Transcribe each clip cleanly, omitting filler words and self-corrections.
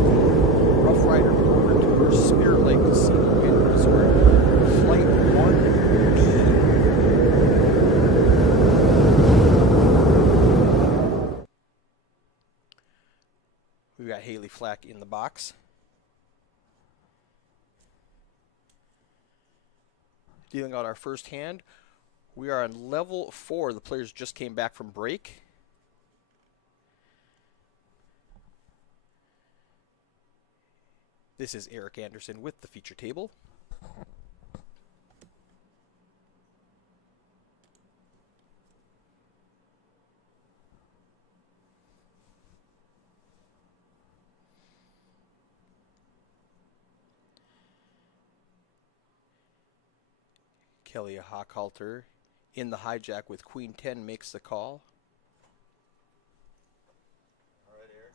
Roughrider Motor Tour Spirit Lake Casino and Resort, Flight 1B. We've got Haley Flack in the box. Dealing out our first hand. We are on level 4. The players just came back from break. This is Eric Anderson with the feature table. Kelly Hochhalter in the hijack with Queen 10 makes the call. All right, Eric.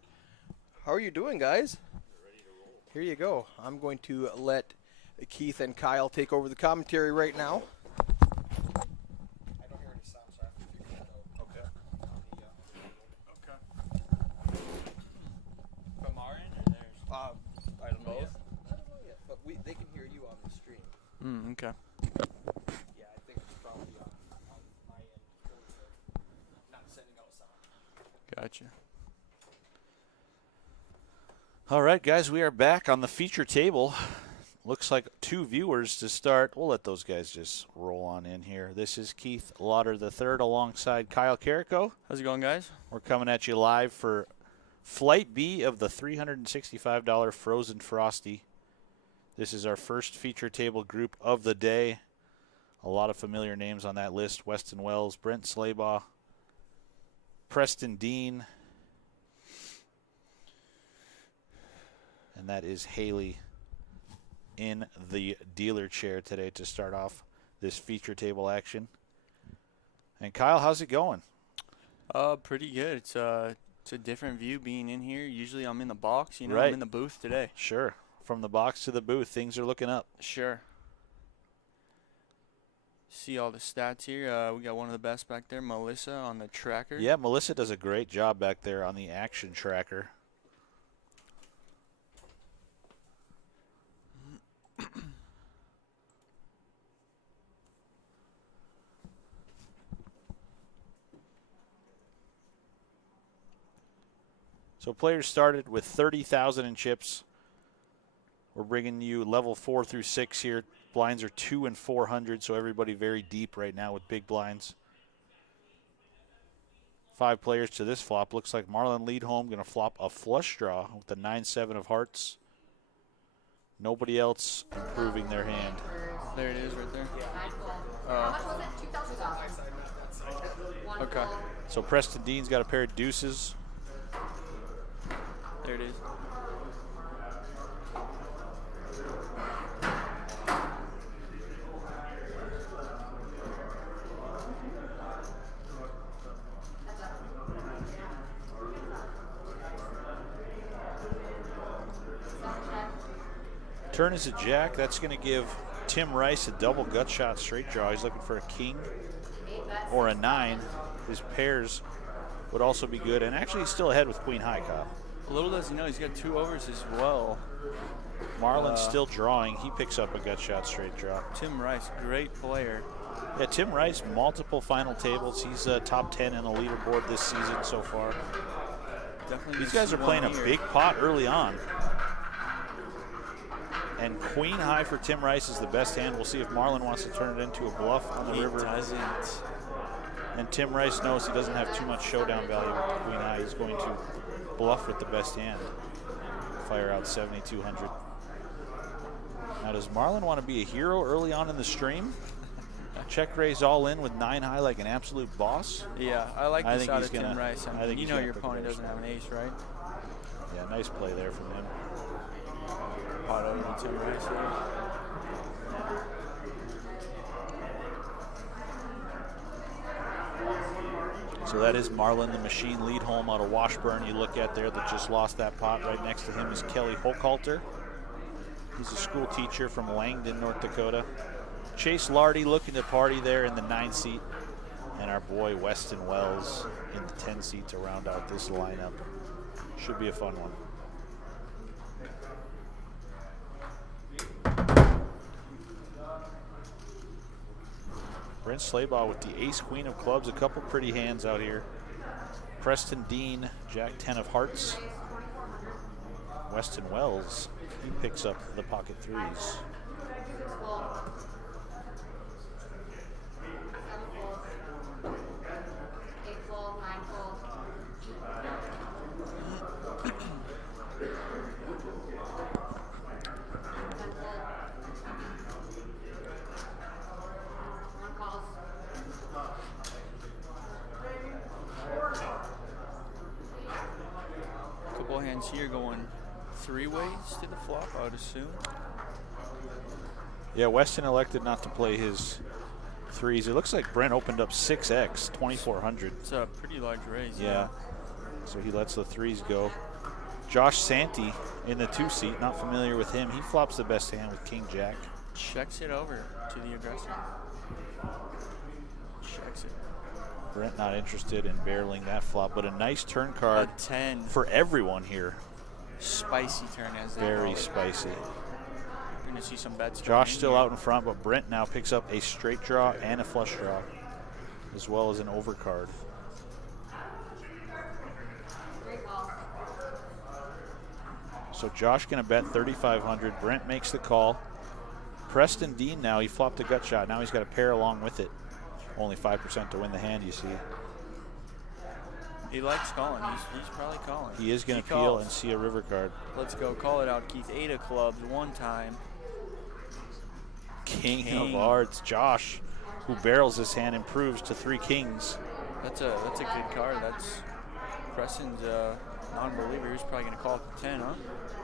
How are you doing, guys? We're ready to roll. Here you go. I'm going to let Keith and Kyle take over the commentary right now. I don't hear any sound, so I have to figure that out. Okay. Okay. From our end or theirs? I don't know Both? yet. I don't know yet, but they can hear you on the stream. Okay. Yeah, I think it's probably on my end. Not sending out sound. Gotcha. All right, guys, we are back on the feature table. Looks like 2 viewers to start. We'll let those guys just roll on in here. This is Keith Lauder III alongside Kyle Carrico. How's it going, guys? We're coming at you live for Flight B of the $365 Frozen Frosty. This is our first feature table group of the day. A lot of familiar names on that list. Weston Wells, Brent Slaybaugh, Preston Dean, and that is Haley in the dealer chair today to start off this feature table action. And Kyle, how's it going? Pretty good. It's a different view being in here. Usually I'm in the box, you know, Right. I'm in the booth today. Sure. From the box to the booth, things are looking up. Sure. See all the stats here. We got one of the best back there, Melissa, on the tracker. Yeah, Melissa does a great job back there on the action tracker. So players started with 30,000 in chips. We're bringing you level 4 through 6 here. Blinds are 2 and 400, so everybody very deep right now with big blinds. 5 players to this flop. Looks like Marlon Leadholm going to flop a flush draw with the 9-7 of hearts. Nobody else improving their hand. There it is right there. Okay. So Preston Dean's got a pair of deuces. There it is. Turn is a jack. That's going to give Tim Rice a double gut shot straight draw. He's looking for a king or a 9. His pairs would also be good. And actually, he's still ahead with queen high, Kyle. Little does he know, he's got 2 overs as well. Marlon's still drawing. He picks up a gut shot straight draw. Tim Rice, great player. Yeah, Tim Rice, multiple final tables. He's top 10 in the leaderboard this season so far. Definitely. These guys are playing a big pot early on. And queen high for Tim Rice is the best hand. We'll see if Marlon wants to turn it into a bluff on the river. He doesn't. And Tim Rice knows he doesn't have too much showdown value with the queen high. He's going to bluff with the best hand. Fire out 7,200. Now, does Marlon want to be a hero early on in the stream? Check raise all in with 9 high like an absolute boss? Yeah, I like I this think out he's of Tim gonna- Rice. I think You he's know gonna your pick opponent theirs. doesn't have an ace, right? Yeah, nice play there from him. Pot over to Tim Rice. Yeah. So that is Marlon the Machine Leadholm out of Washburn. You look at there that just lost that pot. Right next to him is Kelly Hochhalter. He's a school teacher from Langdon, North Dakota. Chase Lardy looking to party there in the 9 seat. And our boy Weston Wells in the 10 seat to round out this lineup. Should be a fun one. Brent Slaybaugh with the ace queen of clubs. A couple pretty hands out here. Preston Dean, Jack 10 of hearts. Weston Wells, he picks up the pocket threes. Couple hands here going 3 ways to the flop, I would assume. Yeah, Weston elected not to play his threes. It looks like Brent opened up 6x, 2,400. It's a pretty large raise. Yeah. So he lets the threes go. Josh Santee in the 2 seat, not familiar with him. He flops the best hand with King Jack. Checks it over to the aggressor. Checks it. Brent not interested in barreling that flop, but a nice turn card. A 10. For everyone here. Spicy turn as they Very call it. spicy. We're going to see some bets. Josh still out in front, but Brent now picks up a straight draw and a flush draw, as well as an overcard. So Josh going to bet 3,500. Brent makes the call. Preston Dean now, he flopped a gut shot. Now he's got a pair along with it. Only 5% to win the hand, you see. He likes calling. He's probably calling. He is going to peel calls. and see a river card. Let's go. Call it out, Keith. 8 of clubs, 1 time. King of hearts. Josh, who barrels this hand, improves to 3 kings. That's a good card. That's Preston's non-believer. He's probably going to call it the 10, huh?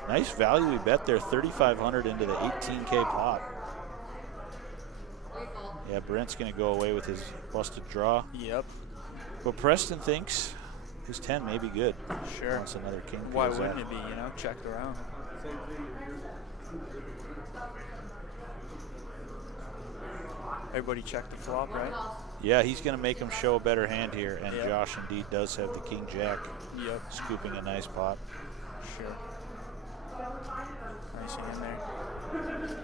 Nice value we bet there, 3,500 into the 18K pot. Yeah, Brent's going to go away with his busted draw. Yep. But Preston thinks his 10 may be good. Sure. Once another king Why peels wouldn't out. it be, you know? Checked around. Everybody checked the flop, right? Yeah, he's going to make him show a better hand here, and Yep. Josh indeed does have the king jack, Yep. scooping a nice pot. Sure. Nice hand there.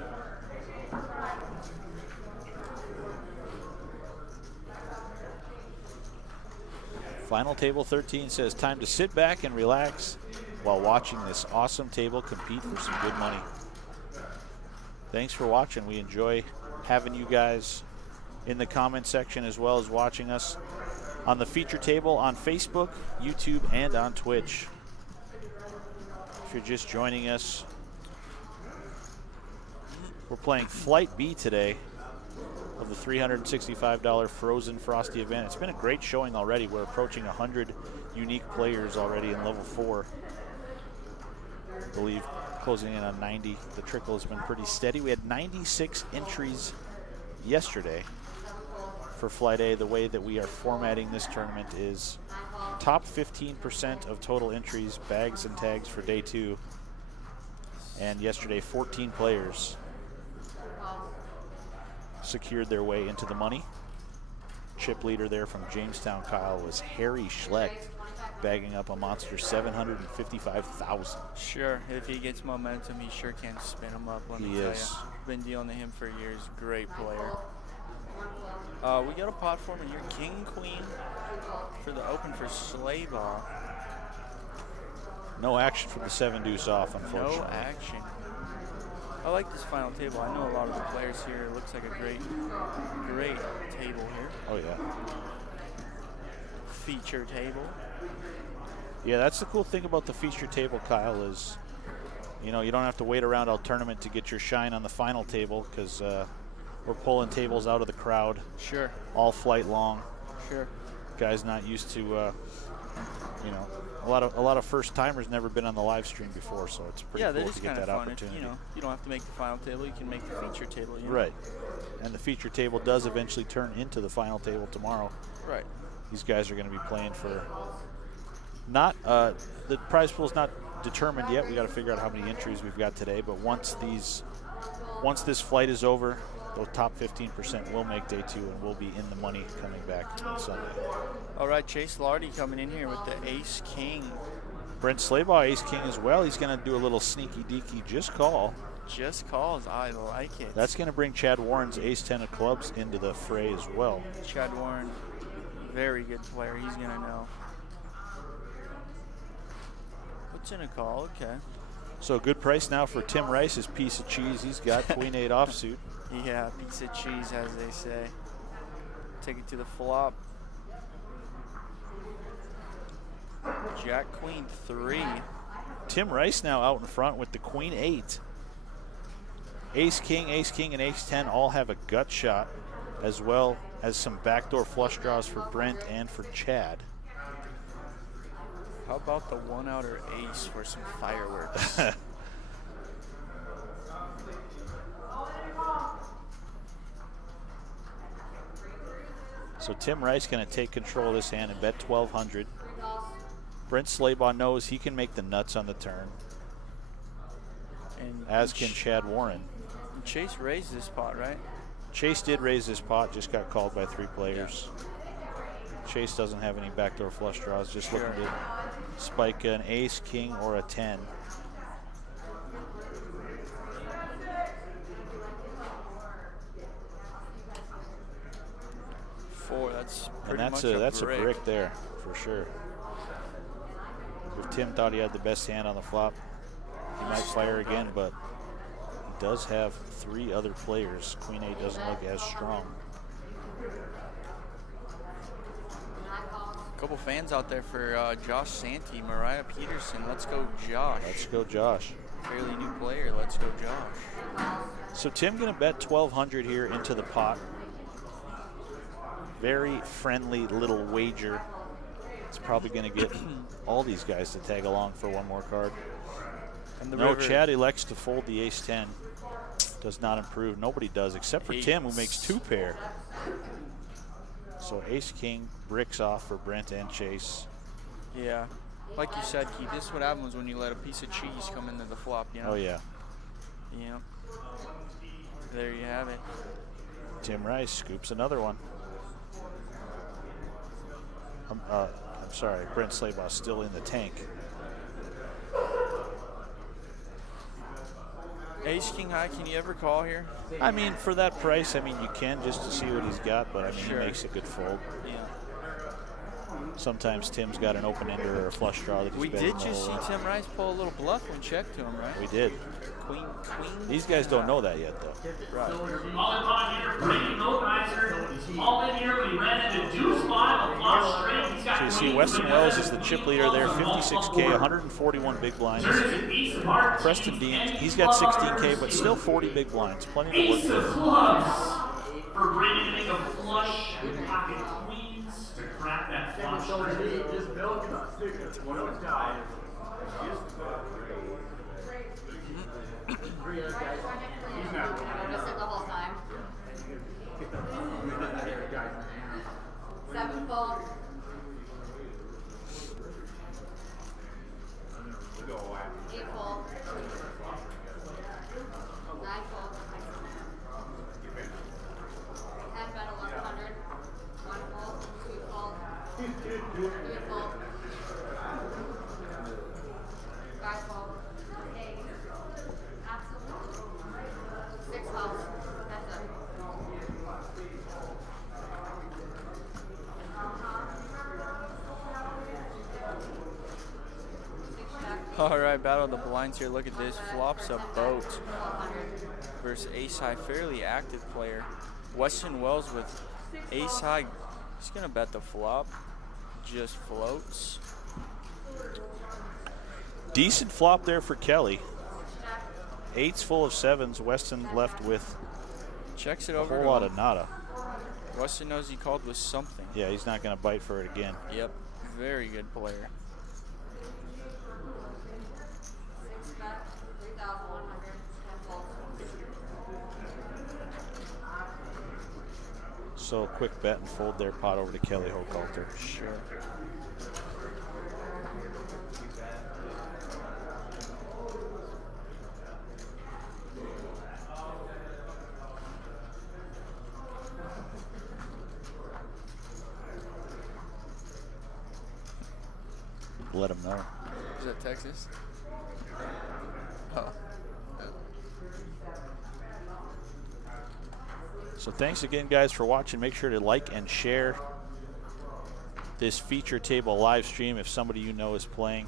Final table 13 says time to sit back and relax while watching this awesome table compete for some good money. Thanks for watching. We enjoy having you guys in the comment section as well as watching us on the feature table on Facebook, YouTube, and on Twitch. If you're just joining us, we're playing Flight B today of the $365 Frozen Frosty event. It's been a great showing already. We're approaching 100 unique players already in level 4. I believe closing in on 90. The trickle has been pretty steady. We had 96 entries yesterday for Flight A. The way that we are formatting this tournament is top 15% of total entries, bags and tags for day 2. And yesterday, 14 players secured their way into the money. Chip leader there from Jamestown, Kyle, was Harry Schlecht, bagging up a monster 755,000. Sure. If he gets momentum, he sure can spin him up. Let me He tell is. you. Been dealing to him for years. Great player. We got a pot form in here. King, Queen for the open for Slaybaugh. No action from the 7 deuce off, No unfortunately. action. I like this final table. I know a lot of the players here. It looks like a great table here. Oh, yeah. Feature table. Yeah, that's the cool thing about the feature table, Kyle, is, you know, you don't have to wait around all tournament to get your shine on the final table because we're pulling tables out of the crowd Sure. all flight long. Sure. Guys not used to, you know, a lot of first timers never been on the live stream before, so it's pretty Yeah, that cool is to get kind of that fun. If, opportunity. you know, you don't have to make the final table. You can make the feature table. You know? Right. And the feature table does eventually turn into the final table tomorrow. Right. These guys are going to be playing for not the prize pool is not determined yet. We got to figure out how many entries we've got today. But once this flight is over, those top 15% will make day 2 and will be in the money coming back on Sunday. All right, Chase Lardy coming in here with the Ace King. Brent Slaybaugh, Ace King as well. He's going to do a little sneaky deaky just call. just calls. I like it. That's going to bring Chad Warren's ace-10 of clubs into the fray as well. Chad Warren, very good player. He's going to know. What's in a call? Okay. So good price now for Tim Rice's piece of cheese. He's got queen 8 offsuit. Yeah, piece of cheese, as they say. Take it to the flop. Jack Queen 3. Tim Rice now out in front with the queen 8. Ace King, and Ace 10 all have a gut shot, as well as some backdoor flush draws for Brent and for Chad. How about the 1-outer ace for some fireworks? So Tim Rice going to take control of this hand and bet 1,200. Brent Slabaugh knows he can make the nuts on the turn, And as can Chad Warren. Chase raised this pot, right? Chase did raise his pot, just got called by 3 players. Yeah. Chase doesn't have any backdoor flush draws, just looking to spike an ace, king, or a 10. Four, that's pretty And much that's a brick there, for sure. If Tim thought he had the best hand on the flop, he might fire again, but he does have 3 other players. Queen 8 doesn't look as strong. A couple fans out there for Josh Santee, Mariah Peterson. Let's go, Josh. Let's go, Josh. Fairly new player. Let's go, Josh. So Tim going to bet 1,200 here into the pot. Very friendly little wager. It's probably going to get all these guys to tag along for one more card. And the no, river. Chad elects to fold the ace-10. Does not improve. Nobody does except for Tim, who makes 2 pair. So ace-king bricks off for Brent and Chase. Yeah. Like you said, Keith, this is what happens when you let a piece of cheese come into the flop, you know? Oh, yeah. Yep. There you have it. Tim Rice scoops another one. I'm sorry, Brent Slabaugh still in the tank. Ace King High, can you ever call here? I mean, for that price, I mean, you can just to see what he's got, but I mean, Sure. he makes a good fold. Yeah. Sometimes Tim's got an open ender or a flush draw that he's We betting did the just see whole Tim Rice pull a little bluff when checked to him, right? We did. Queen. These guys don't know that yet, though. Right. All in on here, breaking no riser. All in here, we ran into deuce five, a flush straight. He's got So you see Weston Wells is the chip leader there, 56K, 141 big blinds. Preston Dean, he's got 16K, but still 40 big blinds. Plenty to work ace of with. clubs for Brandon to make a flush with pocket queens to crack that flush straight. The whole time. 7 fold. 8 fold. 9 fold. 10 bet 1100. 1 fold. 2 fold. 3 fold. 5 fold. 8. Absolutely. 6 folds. That's it. All right, battle of the blinds here. Look at this. Flops a boat versus ace high. Fairly active player. Weston Wells with ace high. He's going to bet the flop. Just floats. Decent flop there for Kelly. 8's full of 7s. Weston left with Checks it a over. whole to lot him. of nada. Weston knows he called with something. Yeah, he's not going to bite for it again. Yep. Very good player. 6 bet 3,100. 10 fold. So a quick bet and fold their pot over to Kelly Hochhalter. Sure. Let him know. Is that Texas? Oh. So thanks again, guys, for watching. Make sure to like and share this feature table live stream if somebody you know is playing.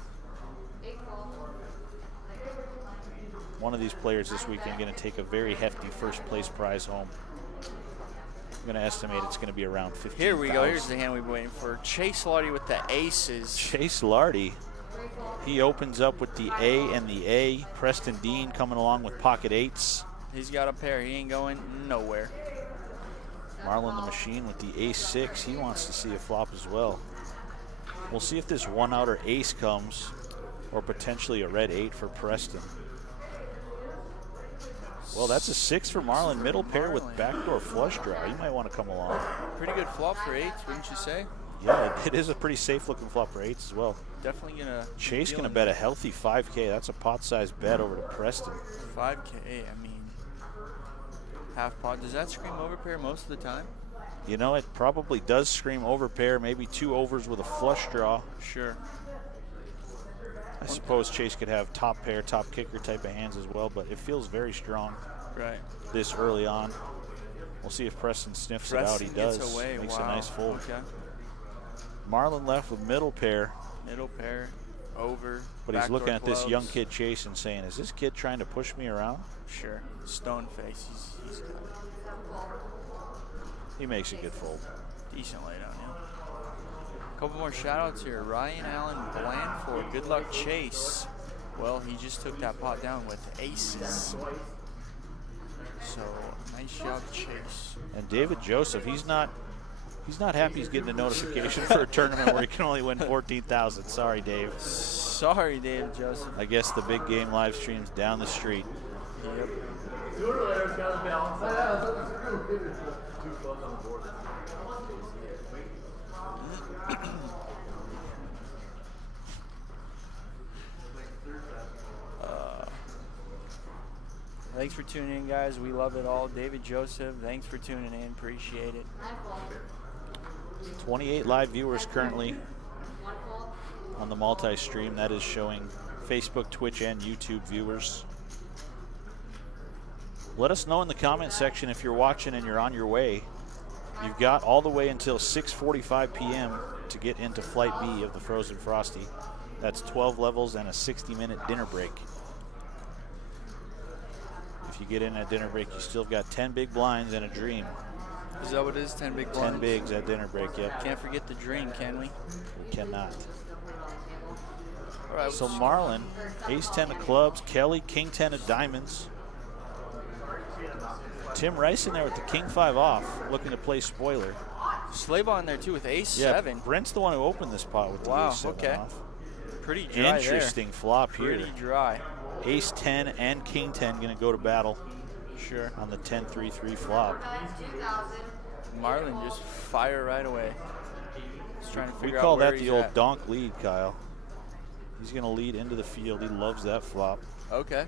One of these players this weekend going to take a very hefty first place prize home. I'm going to estimate it's going to be around 15,000. Here we go. Here's the hand we've been waiting for. Chase Lardy with the aces. Chase Lardy. He opens up with the A and the A. Preston Dean coming along with pocket eights. He's got a pair. He ain't going nowhere. Marlon the Machine with the ace-6. He wants to see a flop as well. We'll see if this one-outer ace comes or potentially a red 8 for Preston. Well, that's a 6 for Marlon. Middle pair with backdoor flush draw. You might want to come along. Pretty good flop for 8s, wouldn't you say? Yeah, it is a pretty safe-looking flop for 8s as well. Definitely gonna. Chase gonna bet a healthy 5K. That's a pot-sized bet over to Preston. 5K. I mean, half pot. Does that scream overpair most of the time? You know, it probably does scream overpair. Maybe 2 overs with a flush draw. Sure. I suppose Chase could have top pair, top kicker type of hands as well, but it feels very strong Right. this early on. We'll see if Preston sniffs it out. He Gets does. away. Makes Wow. a nice fold. Okay. Marlon left with middle pair, Middle pair, over. but he's looking at this clubs. young kid Chase and saying, is this kid trying to push me around? Sure. Stone face. He's got He makes a good fold. a decent laydown, yeah. Couple more shout outs here. Ryan Allen Blandford. Good luck, Chase. Well, he just took that pot down with aces. So nice job, Chase. And David Joseph, he's not happy he's getting a notification for a tournament where he can only win 14,000. Sorry, Dave. Sorry, David Joseph. I guess the big game live stream's down the street. Yep. Thanks for tuning in, guys. We love it all. David Joseph, thanks for tuning in. Appreciate it. 28 live viewers currently on the multi-stream. That is showing Facebook, Twitch, and YouTube viewers. Let us know in the comment section if you're watching and you're on your way. You've got all the way until 6:45 p.m. to get into Flight B of the Frozen Frosty. That's 12 levels and a 60-minute dinner break. If you get in at dinner break, you still got 10 big blinds and a dream. Is that what it is? 10 big blinds? 10 bigs at dinner break, yep. Can't forget the dream, can we? We cannot. All right. So Marlon, ace-10 of clubs, Kelly, king-10 of diamonds. Tim Rice in there with the king-5 off, looking to play spoiler. Slave on there too with ace-7. Yeah, Brent's the one who opened this pot with the Wow, ace-7 okay. off. Pretty dry Interesting there. flop Pretty here. dry. Ace-10 and king-10 going to go to battle Sure. on the 10-3-3 flop. Marlon just fire right away. Just trying to We figure out call where that he's the old at. donk lead, Kyle. He's going to lead into the field. He loves that flop. Okay.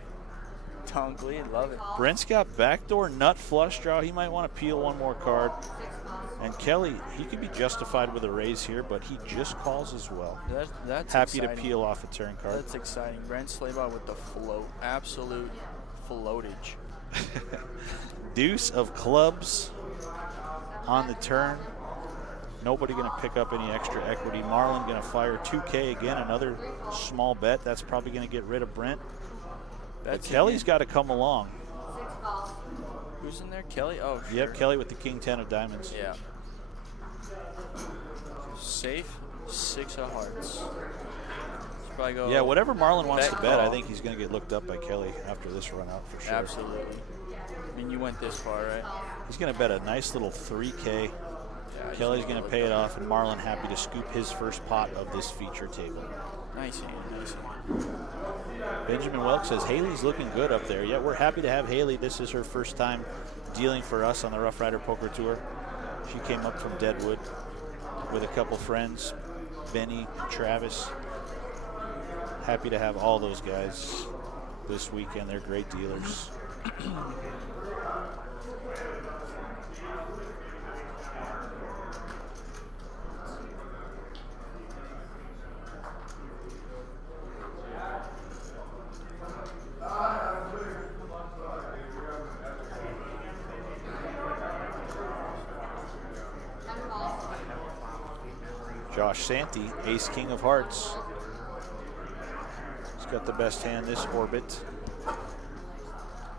Donk lead, love it. Brent's got backdoor nut flush draw. He might want to peel one more card. And Kelly, he could be justified with a raise here, but he just calls as well. That's Happy exciting. to peel off a turn card. That's exciting. Brent Slaybaugh with the float. Absolute floatage. Deuce of clubs on the turn. Nobody going to pick up any extra equity. Marlon going to fire 2K again, another small bet. That's probably going to get rid of Brent. But Kelly's got to come along. Who's in there? Kelly? Oh, sure. Yep, Kelly with the king-10 of diamonds. Yeah. Safe 6 of hearts. Let's probably go. Yeah, whatever Marlon wants to bet bet, I call. think he's going to get looked up by Kelly after this run out for sure. Absolutely. I mean, you went this far, right? He's going to bet a nice little 3K. Yeah, Kelly's going to pay it off, and Marlon happy to scoop his first pot of this feature table. Nice hand, nice hand. Benjamin Welk says Haley's looking good up there. Yeah, we're happy to have Haley. This is her first time dealing for us on the Roughrider Poker Tour. She came up from Deadwood with a couple friends, Benny, Travis. Happy to have all those guys this weekend. They're great dealers. Josh Santee, ace king of hearts. He's got the best hand this orbit.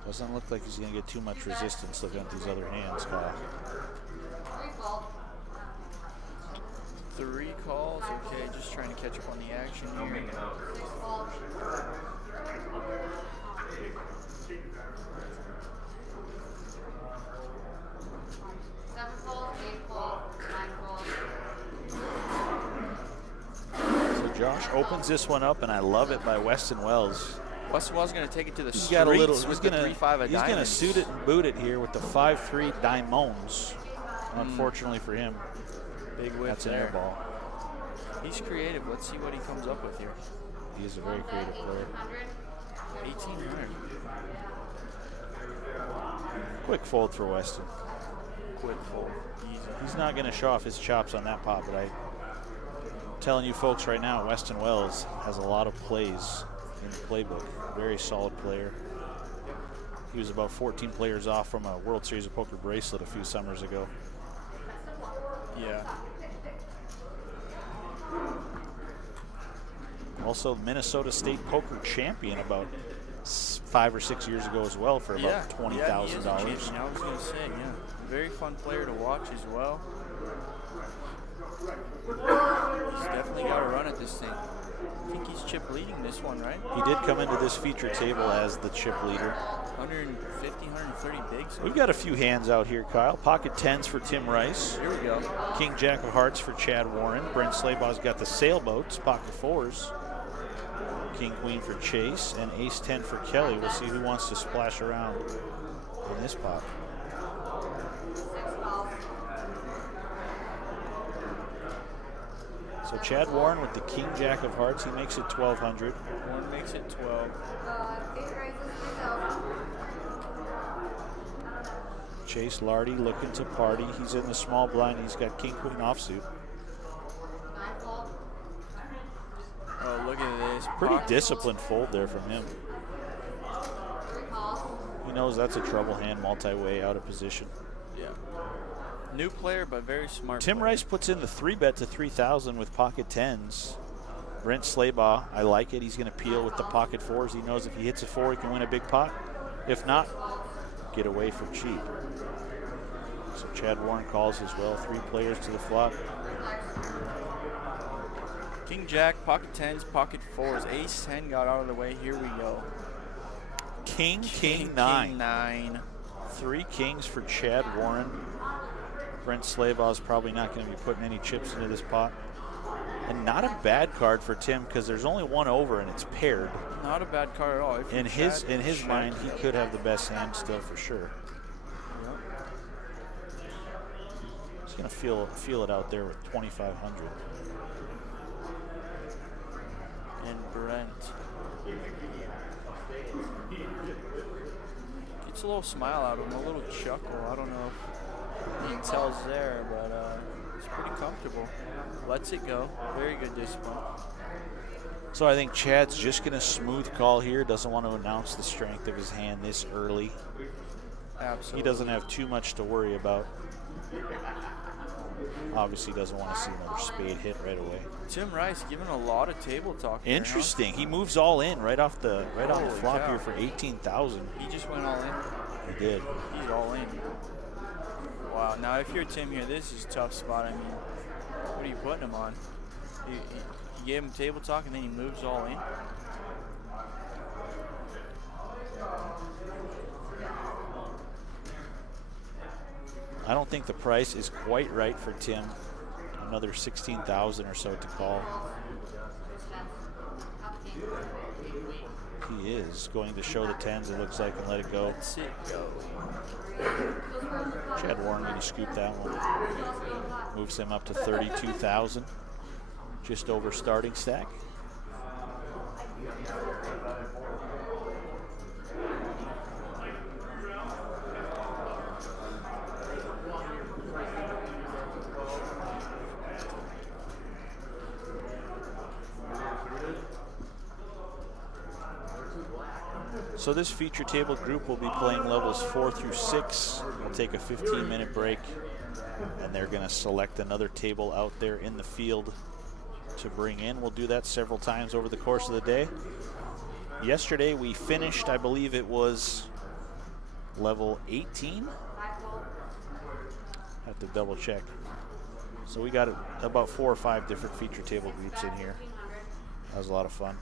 Doesn't look like he's going to get too much resistance looking at these other hands, Kyle. 3 calls. Okay, just trying to catch up on the action here. 7 calls, 8 calls, 9 calls. So Josh opens this one up, and I love it by Weston Wells. Weston Wells going to take it to the He's streets got a little. with He's the gonna 3-5 of diamonds. suit it and boot it here with the 5-3 diamonds. Unfortunately for him, Big whip that's an there. air ball. He's creative. Let's see what he comes up with here. He is a very creative player. 1800. Quick fold for Weston. Quick fold. Easy. He's not going to show off his chops on that pot, but I'm telling you folks right now, Weston Wells has a lot of plays in the playbook. Very solid player. He was about 14 players off from a World Series of Poker bracelet a few summers ago. Yeah. Also Minnesota State Poker champion about 5 or 6 years ago as well for about $20,000. Yeah, he is a champion. I was going to say, yeah. Very fun player to watch as well. He's definitely got a run at this thing. I think he's chip leading this one, right? He did come into this feature table as the chip leader. 150, 130 bigs. We've got a few hands out here, Kyle. Pocket 10s for Tim Rice. Here we go. King Jack of Hearts for Chad Warren. Brent Slaybaugh's got the sailboats, pocket 4s. King Queen for Chase and Ace 10 for Kelly. We'll see who wants to splash around in this pot. 6 calls. So Chad Warren with the King Jack of Hearts, he makes it 1,200. One makes it 12. 8 raises 3,000. Chase Lardy looking to party. He's in the small blind. He's got King Queen offsuit. 9 calls. Oh, look at this. Pretty Pocket. disciplined fold there from him. 3 calls. He knows that's a trouble hand, multi-way, out of position. Yeah. New player, but very smart. Tim player. Rice puts in the 3-bet to 3,000 with pocket 10s. Brent Slaybaugh, I like it. He's going to peel with the pocket 4s. He knows if he hits a 4, he can win a big pot. If not, get away for cheap. So Chad Warren calls as well. 3 players to the flop. King Jack, pocket 10s, pocket 4s. Ace 10 got out of the way. Here we go. King 9. King 9. 3 kings for Chad Warren. Brent Slaybaugh's probably not going to be putting any chips into this pot. And not a bad card for Tim because there's only one over and it's paired. Not a bad card at all. If In you're his Chad, mind, he could have the best hand still for sure. Yep. He's going to feel it out there with 2,500. And Brent. Gets a little smile out of him, a little chuckle. I don't know if the intel's there, but it's pretty comfortable. Lets it go. Very good discipline. So I think Chad's just going to smooth call here. Doesn't want to announce the strength of his hand this early. Absolutely. He doesn't have too much to worry about. Obviously doesn't want to see another spade hit right away. Tim Rice giving a lot of table talk here, huh? Interesting. He moves all in right on the Holy flop cow. here for 18,000. He just went all in. He did. He's all in. Wow. Now, if you're Tim here, this is a tough spot. I mean, what are you putting him on? You gave him table talk, and then he moves all in. I don't think the price is quite right for Tim. Another 16,000 or so to call. He is going to show the 10s, it looks like, and let it go. Let's it go. Chad Warren going to scoop that one. Moves him up to 32,000. Just over starting stack. So this feature table group will be playing levels 4 through 6. We'll take a 15-minute break, and they're going to select another table out there in the field to bring in. We'll do that several times over the course of the day. Yesterday we finished, I believe it was level 18. Have to double check. So we got about 4 or 5 different feature table groups in here. That was a lot of fun.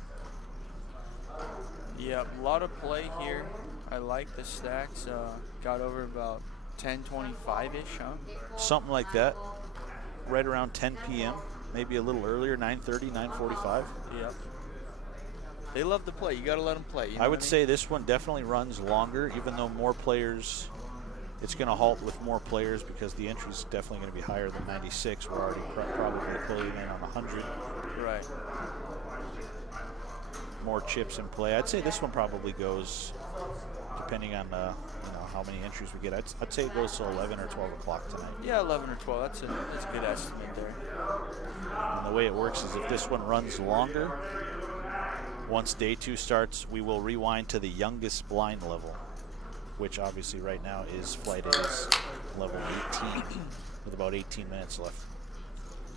Yeah, a lot of play here. I like the stacks. Got over about 10:25-ish, huh? Something like that. Right around 10 p.m. Maybe a little earlier, 9:30, 9:45. Yep. They love to play. You got to let them play. You know I would what say this one definitely runs longer, even though more players, it's going to halt with more players because the entry is definitely going to be higher than 96. We're already probably closing in on 100. Right. More chips in play. I'd say this one probably goes, depending on how many entries we get. I'd say it goes to 11 or 12 o'clock tonight. Yeah, 11 or 12. That's a good estimate there. And the way it works is if this one runs longer, once day 2 starts, we will rewind to the youngest blind level, which obviously right now is Flight A's level 18, with about 18 minutes left.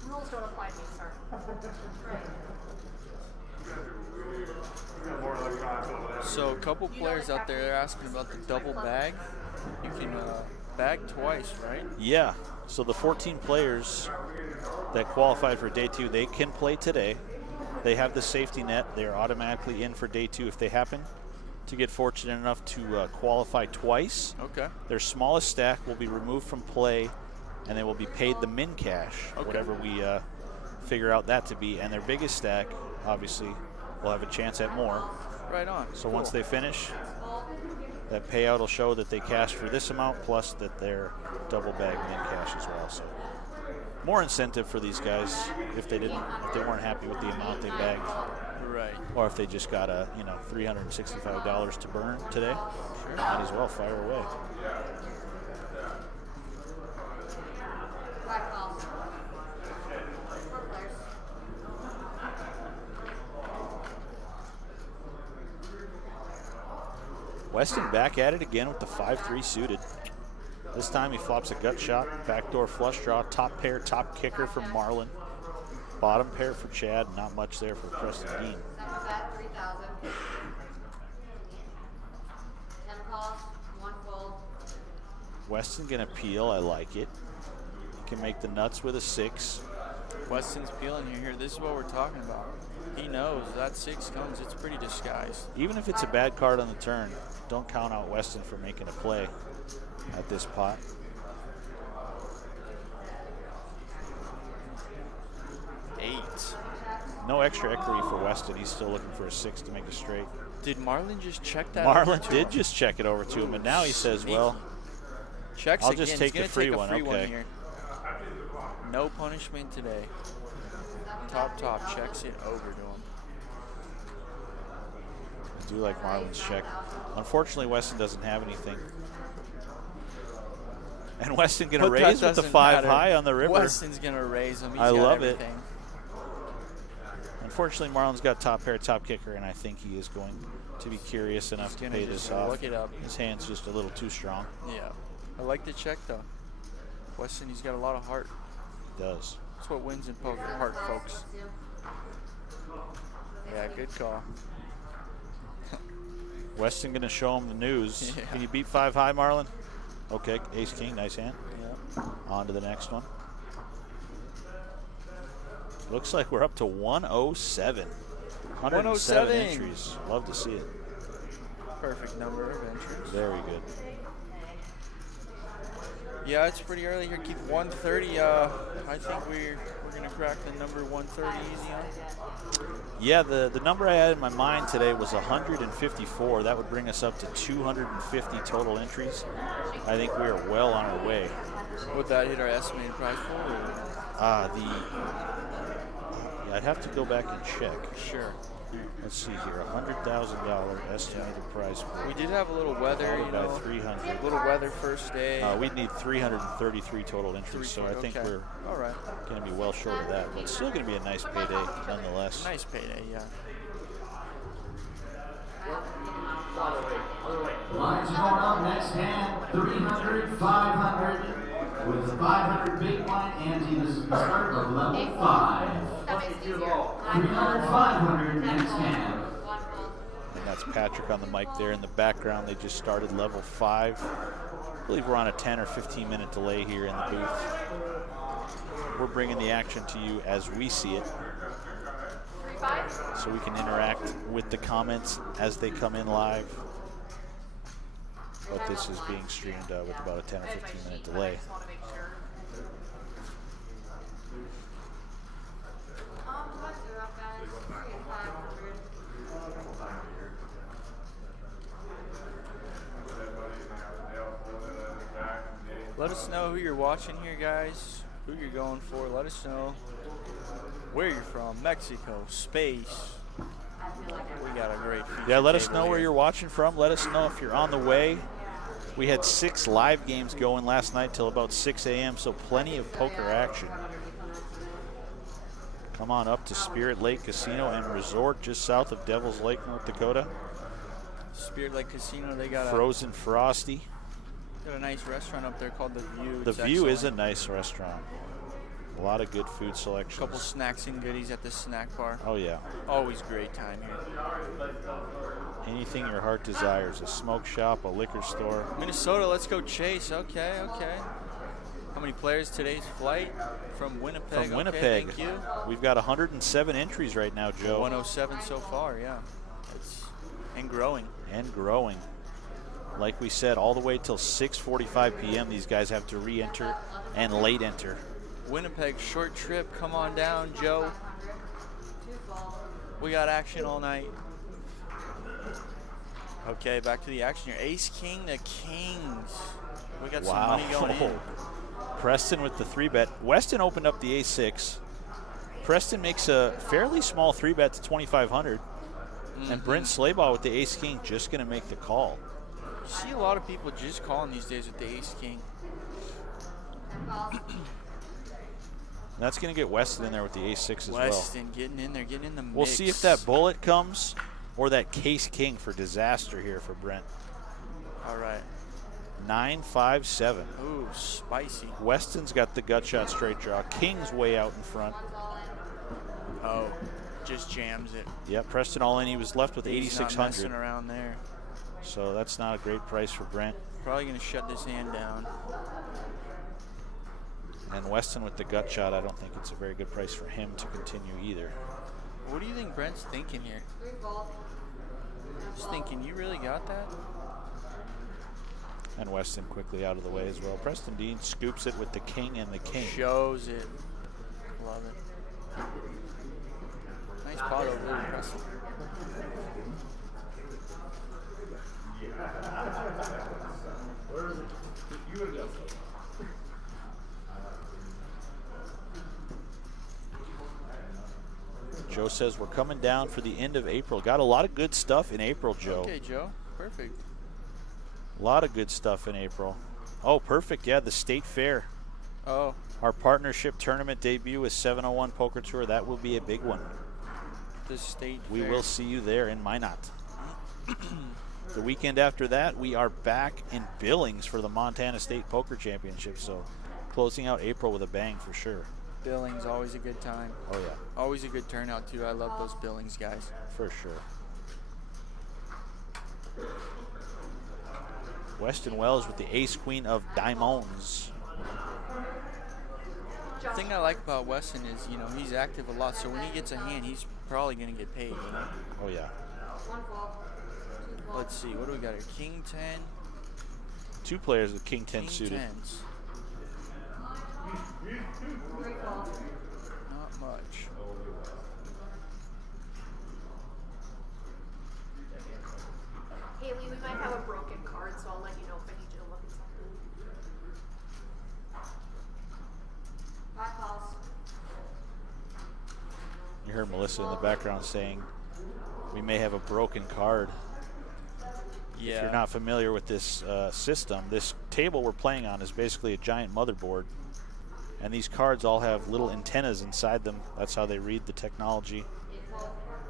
Rules don't apply to me, sir. So a couple players out there are asking about the double bag. You can bag twice, right? Yeah, so the 14 players that qualified for day 2, they can play today. They have the safety net. They're automatically in for day 2 if they happen to get fortunate enough to qualify twice. Okay. Their smallest stack will be removed from play, and they will be paid the min cash, whatever we figure out that to be. And their biggest stack, obviously, will have a chance at more. Right on. So once they finish, that payout will show that they cashed for this amount, plus that they're double bag min cash as well. So more incentive for these guys if they weren't happy with the amount they bagged. Right. Or if they just got a $365 to burn today, Sure. might as well fire away. Black balls. 4 players. Weston back at it again with the 5-3 suited. This time he flops a gut shot, backdoor flush draw, top pair, top kicker for Marlin. Bottom pair for Chad, not much there for Preston Dean. 7 bet, 3,000. 10 calls, 1 fold. Weston gonna peel, I like it. Can make the nuts with a 6. Weston's peeling you here. This is what we're talking about. He knows that 6 comes. It's pretty disguised. Even if it's a bad card on the turn, don't count out Weston for making a play at this pot. Eight. No extra equity for Weston. He's still looking for a 6 to make a straight. Did Marlin just check that? Marlin over to did him? just check it over to him, and now he says, Sneaky. well, Checks I'll again. just take He's the free gonna one, take a free okay. here. No punishment today. Top checks it over to him. I do like Marlin's check. Unfortunately, Weston doesn't have anything. And Weston gonna But that raise with the doesn't 5 matter. high on the river. Weston's gonna raise him. He's I got love it. everything. Unfortunately, Marlin's got top pair, top kicker, and I think he is going to be curious enough He's to gonna pay just this off. look it up. His hand's just a little too strong. Yeah. I like the check though. Weston, he's got a lot of heart. He does. That's what wins in poker. Heart, folks. Yeah, good call. Weston gonna show him the news. Yeah. Can you beat 5 high, Marlin? Okay, ace king, nice hand. Yeah. On to the next one. Looks like we're up to 107. 107 107. entries. Love to see it. Perfect number of entries. Very good. Yeah, it's pretty early here. Keep 130. I think we're gonna crack the number 130 easy on. Yeah, the number I had in my mind today was 154. That would bring us up to 250 total entries. I think we are well on our way. Would that hit our estimated prize pool? Or? I'd have to go back and check. Sure. Let's see here, $100,000 estimated prize pool. We did have a little weather, you By know. 300. Little weather first day. We'd need 333 total entries, so I think okay. we're All right. going to be well short of that. But still going to be a nice payday nonetheless. Nice payday, yeah. Lines are going up. Next hand, 300, 500. With the 500 big blind ante, this is the start of level 5. easier. 300, next hand. One fold. And that's Patrick on the mic there in the background. They just started level 5. I believe we're on a 10 or 15 minute delay here in the booth. We're bringing the action to you as we see it, 3-5. so we can interact with the comments as they come in live. But this is being streamed with about a 10 or 15 minute delay. What's it up, guys? 3,500. Let us know who you're watching here, guys. Who you're going for. Let us know where you're from. Mexico, space. We got a great feature. Yeah, let us table know where here. you're watching from. Let us know if you're on the way. We had 6 live games going last night till about 6 a.m., so plenty of poker action. Come on up to Spirit Lake Casino and Resort just south of Devil's Lake, North Dakota. Spirit Lake Casino. They got Frozen Frosty. got a nice restaurant up there called The View. The It's View is a excellent. nice restaurant. A lot of good food Couple selections. snacks and goodies at the snack bar. Oh yeah. Always great time here. Anything your heart desires. A smoke shop, a liquor store. Minnesota, let's go Chase. Okay, okay. How many players today's flight? From Winnipeg. From Winnipeg. Okay, thank you. We've got 107 entries right now, Joe. 107 so far, yeah. And growing. And growing. Like we said, all the way till 6:45 p.m. these guys have to re-enter and late enter. Winnipeg, short trip. Come on down, Joe. We got action all night. Okay, back to the action here. Ace, King, the Kings. We got some money going in. Preston with the 3-bet. Weston opened up the ace-6. Preston makes a fairly small 3-bet to 2,500. And Brent Slaybaugh with the ace-king just going to make the call. You see a lot of people just calling these days with the Ace, King. That's going to get Weston in there with the ace-6 as well. Weston getting in there, getting in the mix. We'll see if that bullet comes or that case-king for disaster here for Brent. All right. 9-5-7. Ooh, spicy. Weston's got the gut shot straight draw. King's way out in front. Oh, just jams it. Yep, Preston all in. He was left with He's not 8,600. messing around there. So that's not a great price for Brent. Probably going to shut this hand down. And Weston with the gut shot, I don't think it's a very good price for him to continue either. What do you think Brent's thinking here? Just thinking, you really got that? And Weston quickly out of the way as well. Preston Dean scoops it with the king and the king. Shows it. Love it. Nice pot over there, Preston. Joe says we're coming down for the end of April. Got a lot of good stuff in April, Joe. Okay, Joe. Perfect. A lot of good stuff in April. Oh, perfect. Yeah, the State Fair. Oh, Our partnership tournament debut with 701 Poker Tour. That will be a big one. the state We fair. will see you there in Minot. The weekend after that, we are back in Billings for the Montana State Poker Championship. So closing out April with a bang for sure. Billings, always a good time. Oh, yeah, Always a good turnout, too. I love those Billings guys. for sure. Weston Wells with the ace-queen of diamonds. The thing I like about Weston is, you know, he's active a lot. So when he gets a hand, he's probably going to get paid, you know? Oh, yeah. Let's see. What do we got here? King 10. 2 players with king 10 King suited. 10s. Not much. Haley, we might have a broken card, so I'll let you know if I need you to look at something. 5 calls. You heard Melissa in the background saying we may have a broken card. Yeah. If you're not familiar with this system, this table we're playing on is basically a giant motherboard. And these cards all have little antennas inside them. That's how they read the technology.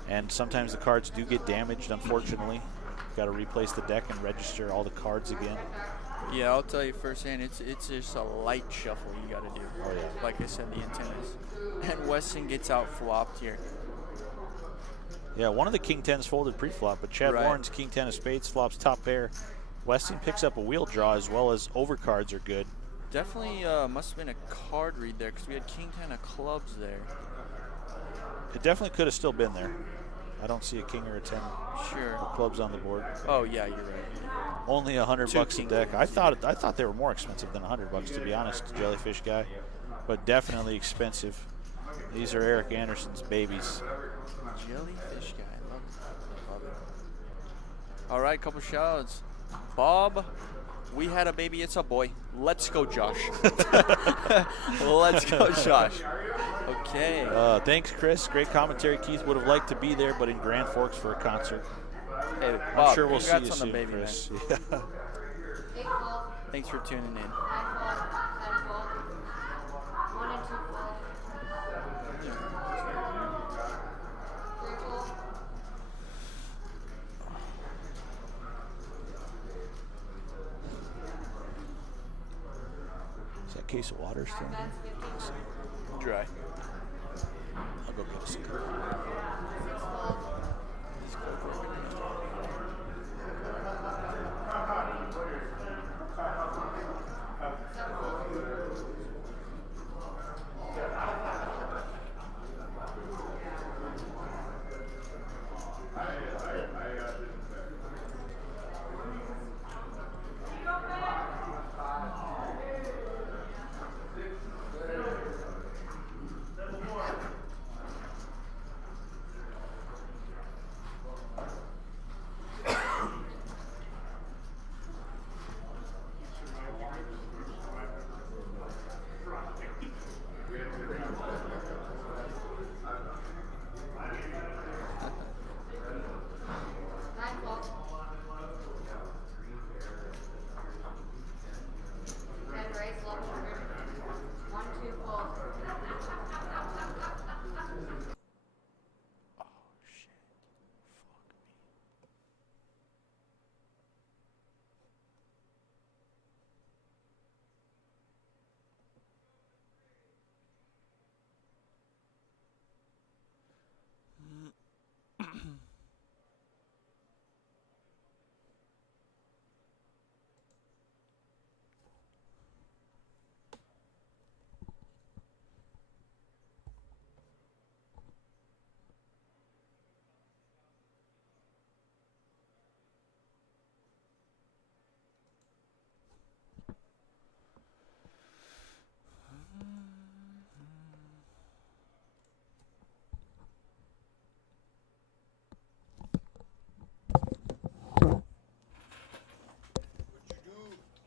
And sometimes the cards do get damaged, unfortunately. Got to replace the deck and register all the cards again. Yeah, I'll tell you firsthand, it's just a light shuffle you got to do. Oh, yeah. Like I said, the antennas. And Weston gets out flopped here. Yeah, one of the king 10s folded pre-flop, but Chad Right. Warren's king 10 of spades flops top pair. Weston picks up a wheel draw as well as overcards are good. Definitely must have been a card read there because we had king 10 of clubs there. It definitely could have still been there. I don't see a king or a 10 Sure. of clubs on the board. Oh yeah, you're right. Only $100 Two bucks a king deck. I queens, thought they were more expensive than $100 to be honest, Jellyfish guy, but definitely expensive. These are Eric Anderson's babies. Jellyfish guy, love it. Love it. All right, couple shout-outs. Bob, we had a baby, it's a boy. Let's go, Josh. Let's go, Josh. Okay. Thanks, Chris. Great commentary. Keith would have liked to be there, but in Grand Forks for a concert. Hey, I'm Bob, sure we'll see congrats you on soon, the baby, Chris. man. Yeah. 8 fold, Thanks for tuning in. 9 fold, 10 fold, 1 and 2 fold, 3 fold, Is that case of water still? back bets 1500, Dry. I'll go get a sip. 6 fold,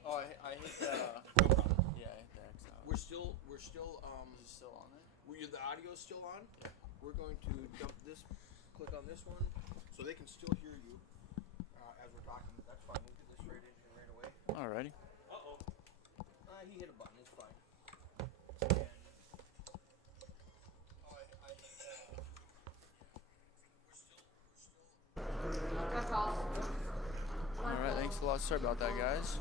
I hit the. Yeah, I hit the X out. We're still Is it still on there? the audio's still on. We're going to dump this, click on this one, so they can still hear you as we're talking. That's fine. We'll do this right in here right away. Alrighty. He hit a button. It's fine. good calls. Alright, thanks a lot. Sorry about that, guys.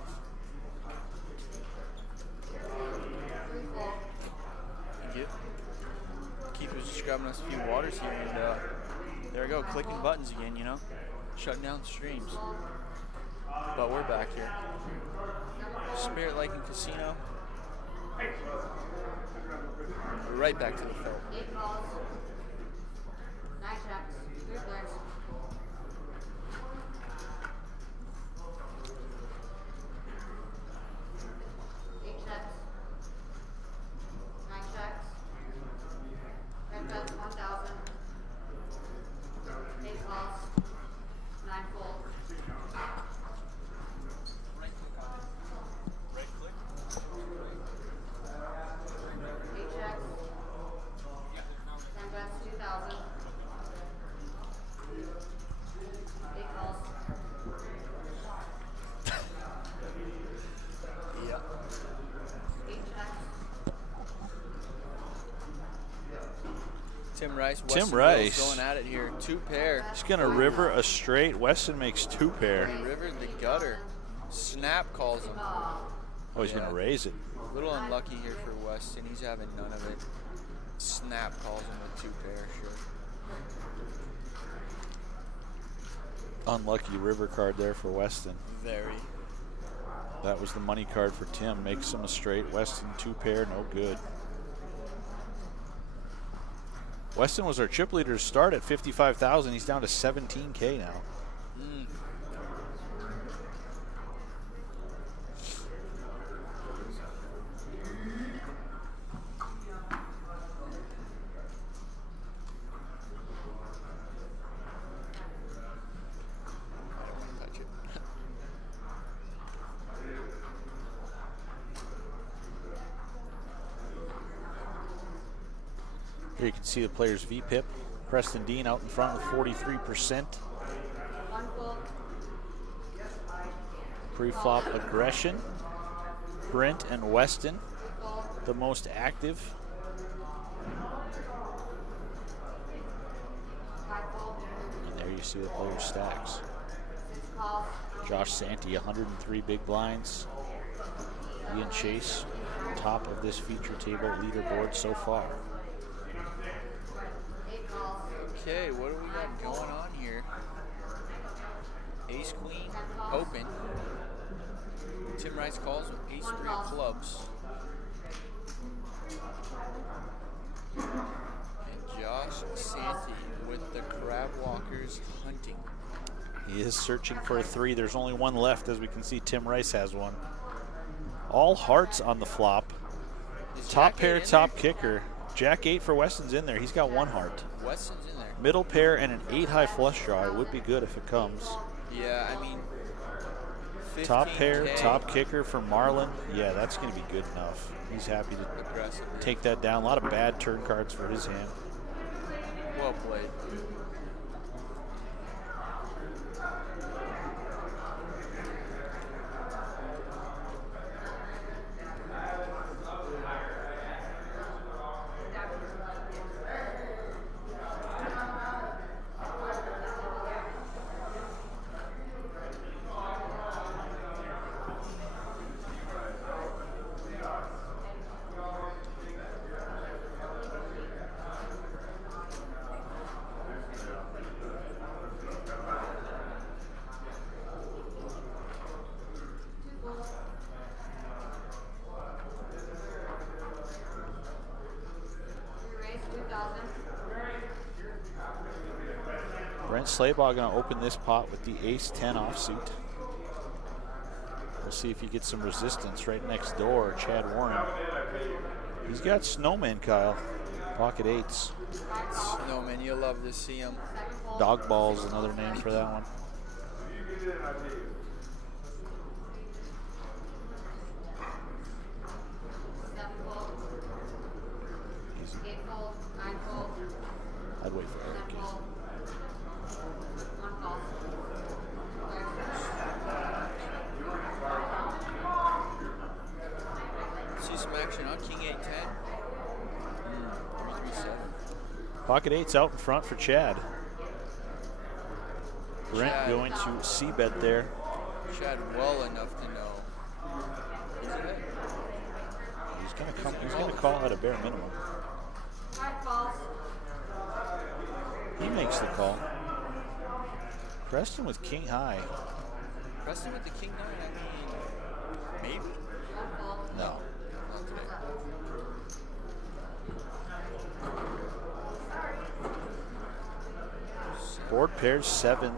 3 fold, Thank you. Keith was just grabbing us a few waters here, and there we go, clicking buttons again, you know, shutting down streams. But we're back here. Spirit Lake and Casino. Right back to the field. 8 calls, 9 checks, 3 blinks, 8 checks, 9 checks, 10 bets 1000, 8 calls, 9 fold, 8 checks, 10 bets 2000, 8 calls, Yep. 8 checks, Tim Rice, Tim Weston Rice. Wills going at it here. 2 pair. He's going to river a straight. Weston makes 2 pair. River the gutter. Snap calls him. Oh, he's going to raise it. A little unlucky here for Weston. He's having none of it. Snap calls him with 2 pair, sure. Unlucky river card there for Weston. Very. That was the money card for Tim. Makes him a straight. Weston 2 pair, no good. Weston was our chip leader to start at 55,000. He's down to 17K now. Here you can see the players VPIP. Preston Dean out in front with 43%. Pre-flop aggression. Brent and Weston, the most active. And there you see the player stacks. Josh Santee, 103 big blinds. Ian Chase, top of this feature table leaderboard so far. Okay, what do we got going on here? Ace Queen, open. Tim Rice calls with Ace 3 of clubs. And Josh Santee with the Crab Walkers hunting. He is searching for a 3. There's only one left, as we can see Tim Rice has one. All hearts on the flop. Top pair, top kicker. Jack 8 for Weston's in there. He's got 1 heart. Weston's in there. Middle pair and an 8 high flush draw. It would be good if it comes. Yeah, I mean, top pair, 15K. top kicker for Marlon. Yeah, that's going to be good enough. He's happy to Aggressive. take that down. A lot of bad turn cards for his hand. Well played. Brent Slaybaugh going to open this pot with the ace-10 offsuit. We'll see if he gets some resistance right next door. Chad Warren. He's got snowman, Kyle. Pocket 8s. Snowman, you'll love to see him. Dog ball's another name for that one. Easy. I'd wait for Eric. See some action on King 8-10. 3-7. Pocket 8's out in front for Chad. Brent Chad. going to c-bet there. Chad well enough to know. He's going to come. He's going to call at a bare minimum. He makes the call. Preston with king high. Preston with the King 9, I mean, maybe? No. Not today. Board pairs 7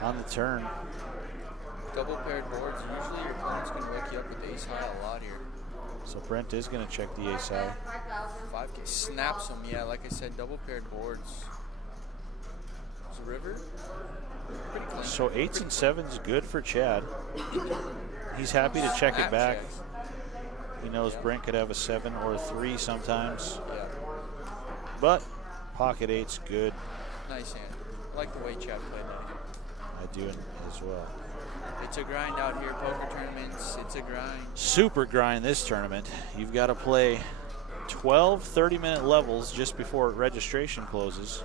on the turn. Double paired boards. Usually your opponent's going to wake you up with ace high a lot here. So Brent is going to check the ace high. 5K snaps them, yeah. Like I said, double paired boards. Is the river? Pretty clean. So 8s and 7s good for Chad. He's happy to check it back. He knows Brent could have a 7 or a 3 sometimes. Yeah. But pocket 8's good. Nice hand. I like the way Chad played that hand. I do as well. It's a grind out here, poker tournaments. It's a grind. Super grind this tournament. You've got to play 12 30-minute levels just before registration closes,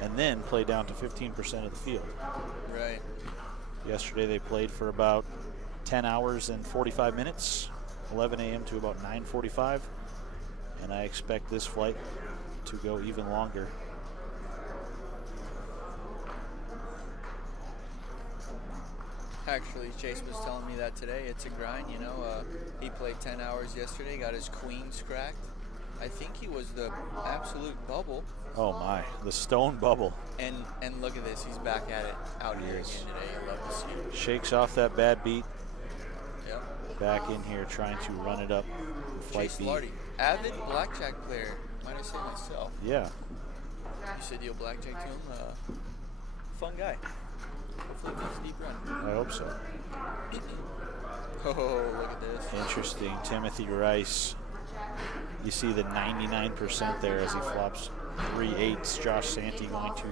and then play down to 15% of the field. Right. Yesterday they played for about 10 hours and 45 minutes, 11 a.m. to about 9:45, and I expect this flight to go even longer. Actually, Chase was telling me that today. It's a grind, you know. He played 10 hours yesterday, got his queens cracked. I think he was the absolute bubble. Oh my, the stone bubble. And look at this, he's back at it out here again today. I love to see it. Shakes off that bad beat. Yep. Back in here trying to run it up. Flight Chase beat. Lardy, avid blackjack player. Might I say myself. Yeah. You said you'll blackjack to him. Fun guy. Hopefully he makes a deep run. I hope so. Oh, look at this. Interesting. Timothy Rice. You see the 99% there as he flops 3/8. Josh Santee going to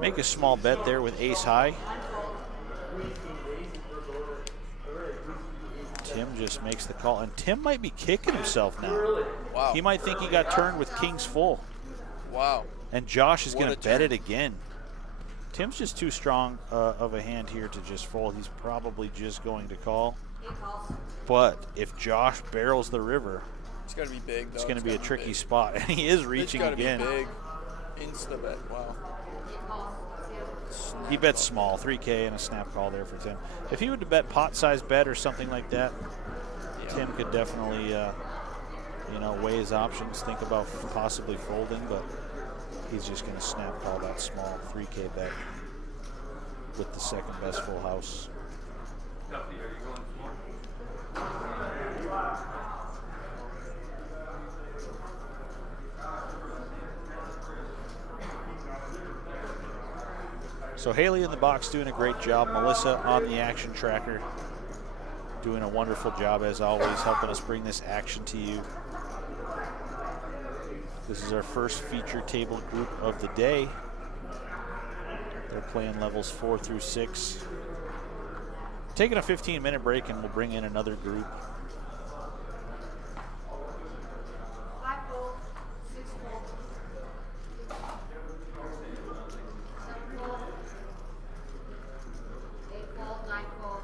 make a small bet there with ace high. Tim just makes the call, and Tim might be kicking himself now. Wow. He might think he got turned with kings full. Wow. And Josh is What going a to bet turn. it again. Tim's just too strong of a hand here to just fold. He's probably just going to call. But if Josh barrels the river, It's got to be big, though. it's going to be a tricky big. spot. And he is reaching It's again. gotta be big. Insta bet. Wow. He bets small, 3K and a snap call there for Tim. If he would to bet pot size bet or something like that, Yeah. Tim could definitely, weigh his options, think about possibly folding, but he's just going to snap call that small 3K bet with the second best full house. So Haley in the box doing a great job. Melissa on the action tracker doing a wonderful job as always, helping us bring this action to you. This is our first feature table group of the day. They're playing levels 4 through 6. Taking a 15-minute break and we'll bring in another group. 5 fold, 6 fold, 7 fold, 8 fold, 9 fold,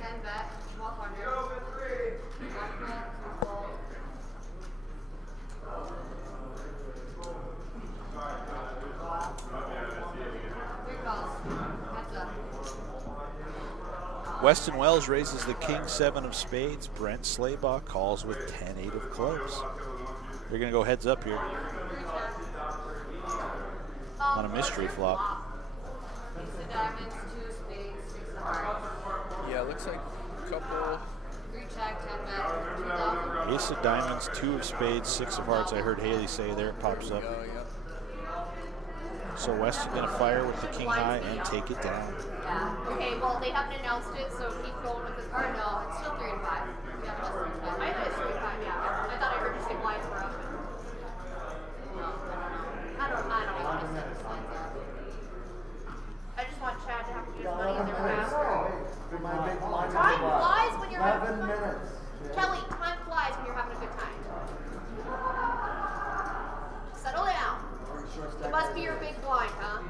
10 bet, 1200, 1 fold, 2 fold. Weston Wells raises the king 7 of spades. Brent Slaybaugh calls with 10-8 of clubs. They're going to go heads up here on a mystery flop. Ace of diamonds, 2 of spades, 6 of hearts. Yeah, it looks like a couple. Recheck, 10 bet, 2000. Ace of diamonds, 2 of spades, 6 of hearts. I heard Haley say there, it pops up. Yeah. So Weston's going to fire with the king high and take it down. Yeah. Okay, well, they haven't announced it, so keep going with it. Or no, it's still 3 and 5. Yeah, that's 3 and 5. I thought it's 3 and 5, yeah. I thought I heard you say blinds were up. No, I don't even want to set the blinds up. I just want Chad to have to use money in their grab. Time flies when you're having 11 minutes. Kelly, time flies when you're having a good time. Settle down. It must be your big blind, huh?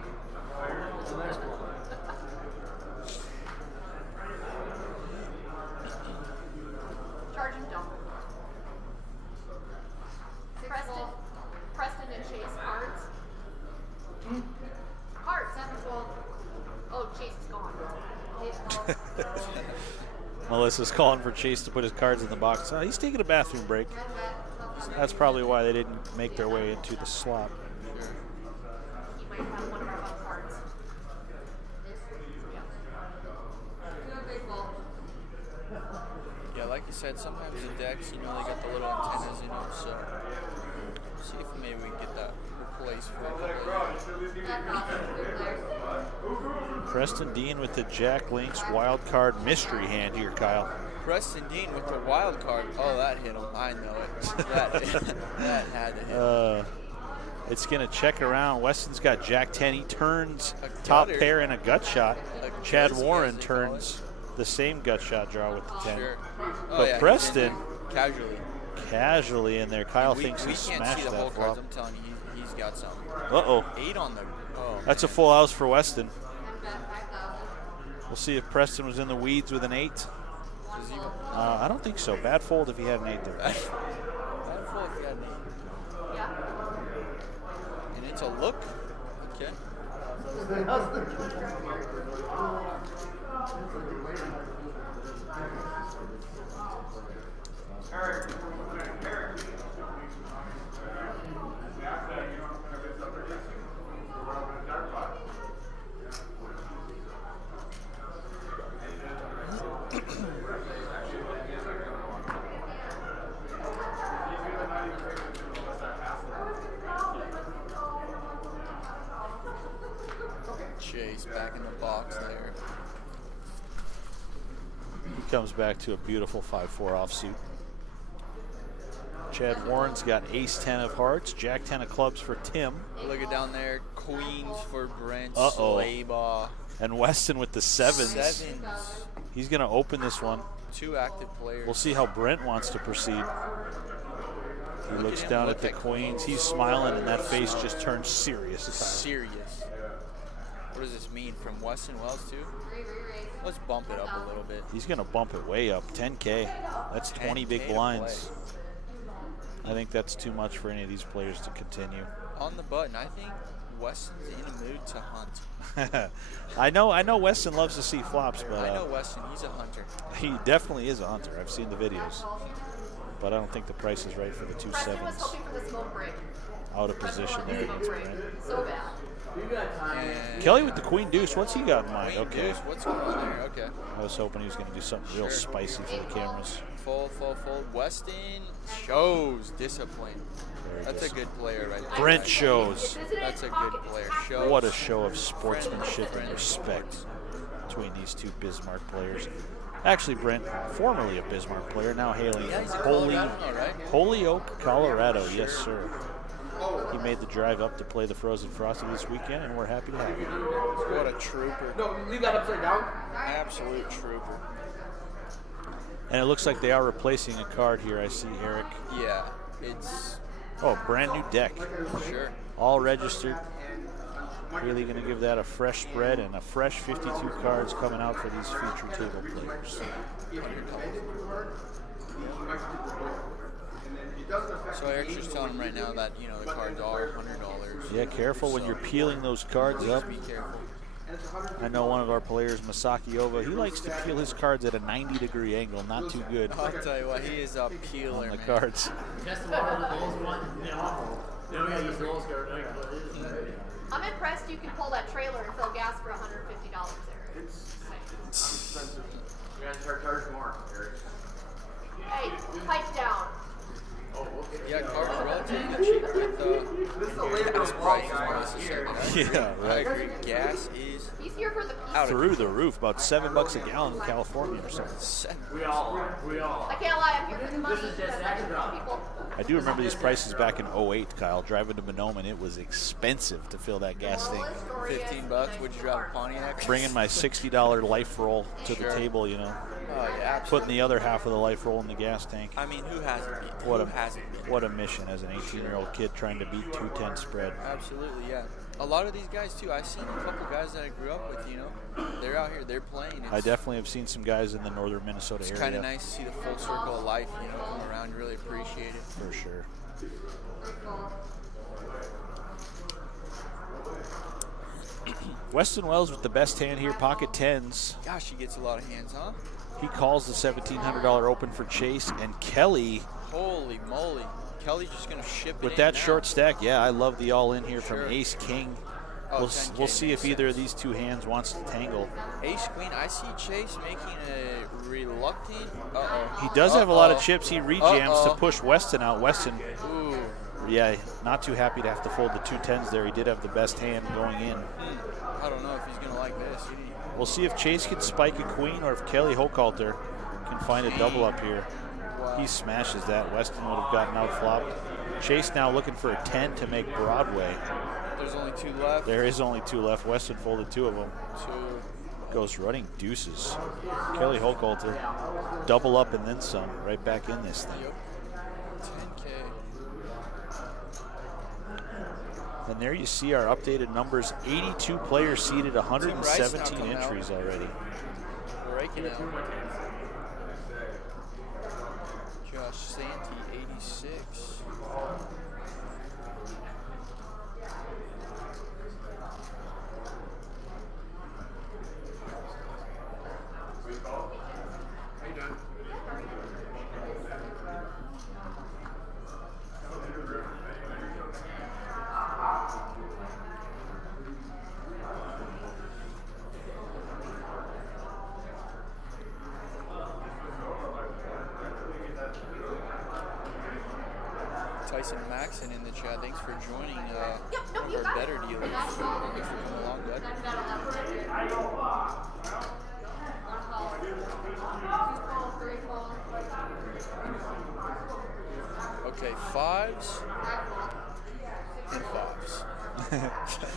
Charge and dump. Preston and Chase cards. Cards, 7 fold. Oh, Chase is gone. Chase fold. Melissa's calling for Chase to put his cards in the box. He's taking a bathroom break. 10 bet, That's probably why they didn't make their way into the slot. He might have one of our fun cards. This? Yeah. 2 of big fold. Yeah, like you said, sometimes the decks, they got the little antennas, so see if maybe we can get that replaced for a couple of years. That costs 3 players. Preston Dean with the Jack Links wild card mystery hand here, Kyle. Preston Dean with the wild card. Oh, that hit him. I know it. That had to hit him. It's going to check around. Weston's got Jack 10. He turns A top gutter. pair and a gut shot. A Chad gutter, Warren as they call turns the same gut shot draw with the 10. Sure. Oh, But yeah, Preston casually. casually in there. Kyle we thinks he can't see smashed the whole that cards. flop. I'm telling you, he's he's got something. Uh-oh. 8 on the. Oh, That's a man. full house for Weston. And bet 5,000. We'll see if Preston was in the weeds with an 8. Does he, I don't think so. Bad fold if he had an 8 there. I'd fold if he had an 8. Yeah. And it's a look. Okay. Chase back in the box there. He comes back to a beautiful 5-4 offsuit. Chad Warren's got ace-10 of hearts, jack-10 of clubs for Tim. Look at down there. Queens for Brent. Uh-oh. Slaybaugh. And Weston with the 7s. 7s. He's going to open this one. 2 active players. We'll see how Brent wants to proceed. He Look looks at him down look at the at queens. He's smiling, and that face just turns serious. Serious. What does this mean? From Weston Wells, too? Re-raise. Let's bump it up a little bit. He's going to bump it way up. 10K. That's 20 big 10K to blinds. I think that's too much for any of these players to continue. On the button, I think Weston's in a mood to hunt. I know Weston loves to see flops, but I know Weston, he's a hunter. he definitely is a hunter. I've seen the videos. But I don't think the price is right for the 2 Preston was 7s. hoping for the smoke break. Out of position there against Brent. So bad. And Kelly with the queen deuce. What's he got in mind? Queen Okay. deuce, what's going on there? Okay. I was hoping he was going to do something real Sure. spicy for the cameras. Fold. Weston shows discipline. Very That's a good player right there. Brent shows. That's a good player. Shows. What a show of sportsmanship and Friendly respect between these two Bismarck players. Actually, Brent, formerly a Bismarck player, now hailing Yeah, he's a from Colorado, right? Holyoke, Colorado. Yes, sir. He made the drive up to play the Frozen Frosty this weekend, and we're happy to have him. What a trooper. No, leave that upside down. Absolute trooper. And it looks like they are replacing a card here. I see Eric. Yeah, it's Oh, brand new deck. sure. All registered. Really going to give that a fresh spread and a fresh 52 cards coming out for these feature table players. So Eric's just telling him right now that, you know, the cards are $100. Yeah, careful when you're peeling those cards up. Be careful. I know one of our players, Masaki Ova, he likes to peel his cards at a 90-degree angle. Not too good I'll tell you what, he is a peeler, on the man. cards. I'm impressed you can pull that trailer and fill gas for $150 there. You guys start charging more, Eric. Hey, pipe down. Yeah, cards are relatively cheap with gas prices. Yeah, I right. agree. Gas is He's here for the peace. out of Through the roof, about $7 a gallon in California or something. set. I can't lie, I'm here for the money. That's actually people. I do remember these prices back in 08, Kyle. Driving to Monoma, and it was expensive to fill that gas tank. $15. Would you drive a Pontiac? Bringing my $60 life roll to the Sure. table, you know. Oh, yeah, absolutely. Putting the other half of the life roll in the gas tank. I mean, who hasn't been? What Who a hasn't been? what a mission as an 18-year-old kid trying to beat 210 spread. Absolutely, yeah. A lot of these guys too. I've seen a couple guys that I grew up with. You know, they're out here, they're playing. I definitely have seen some guys in the northern Minnesota It's area. kind of nice to see the full circle of life. You know, come around. You really appreciate it. For sure. Weston Wells with the best hand here, pocket tens. Gosh, he gets a lot of hands, huh? He calls the $1,700 open for Chase, and Kelly Holy moly. Kelly's just going to ship it with in that now. short stack. Yeah, I love the all-in here Sure. from Ace King. Oh, We'll 10K we'll see if makes either of sense. these two hands wants to tangle. Ace Queen, I see Chase making a reluctant. Uh-oh. He does have a lot of Uh-oh. chips. He rejams Uh-oh. to push Weston out. Weston, Ooh. yeah, not too happy to have to fold the 2 10s there. He did have the best hand going in. I don't know if he's going to like this. We'll see if Chase can spike a queen or if Kelly Hochhalter can find a double up here. Wow. He smashes that. Weston would have gotten out flopped. Chase now looking for a 10 to make Broadway. There's only 2 left. There is only 2 left. Weston folded 2 of them. 2. Goes running deuces. Kelly Hochhalter, double up and then some. Right back in this thing. Yep. 10K. And there you see our updated numbers. 82 players seated, 117 entries already. Breaking out. Josh Santee, 86. Tyson Maxon in the chat. Thanks for joining one of our better dealers. Thanks for coming along, bud. Okay, 5s and 5s.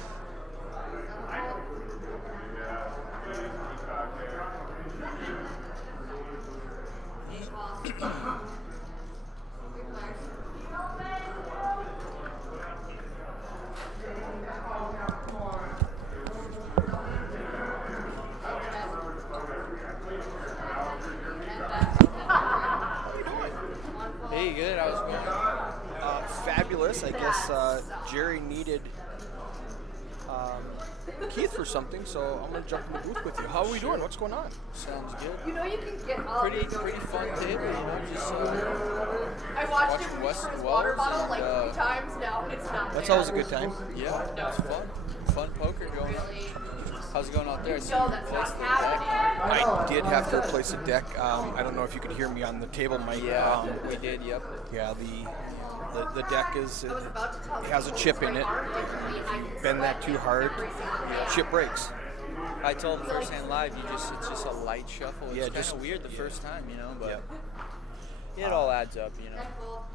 Hey, good. How's it going? Fabulous. I guess Jerry needed Keith for something, so I'm going to jump in the booth with you. How are we doing? What's going on? Sounds good. You know you can get all Pretty fun table, you know, just I watched watching him Weston use his water Wells bottle and, like 3 times now. It's not That's there. always a good time. yeah, it's fun. Fun poker going on. How's it going out there? I see No, you that's replaced not the deck. happening. I did have to replace a deck. I don't know if you could hear me on the table mic. Yeah, we did, yep. Yeah, the deck is I was about to tell it has a chip in it. Bend that too hard, chip breaks. I told him firsthand live, it's just a light shuffle. It's Yeah, kind just- of weird the first time, you know, but Yeah. it all adds up, you know. All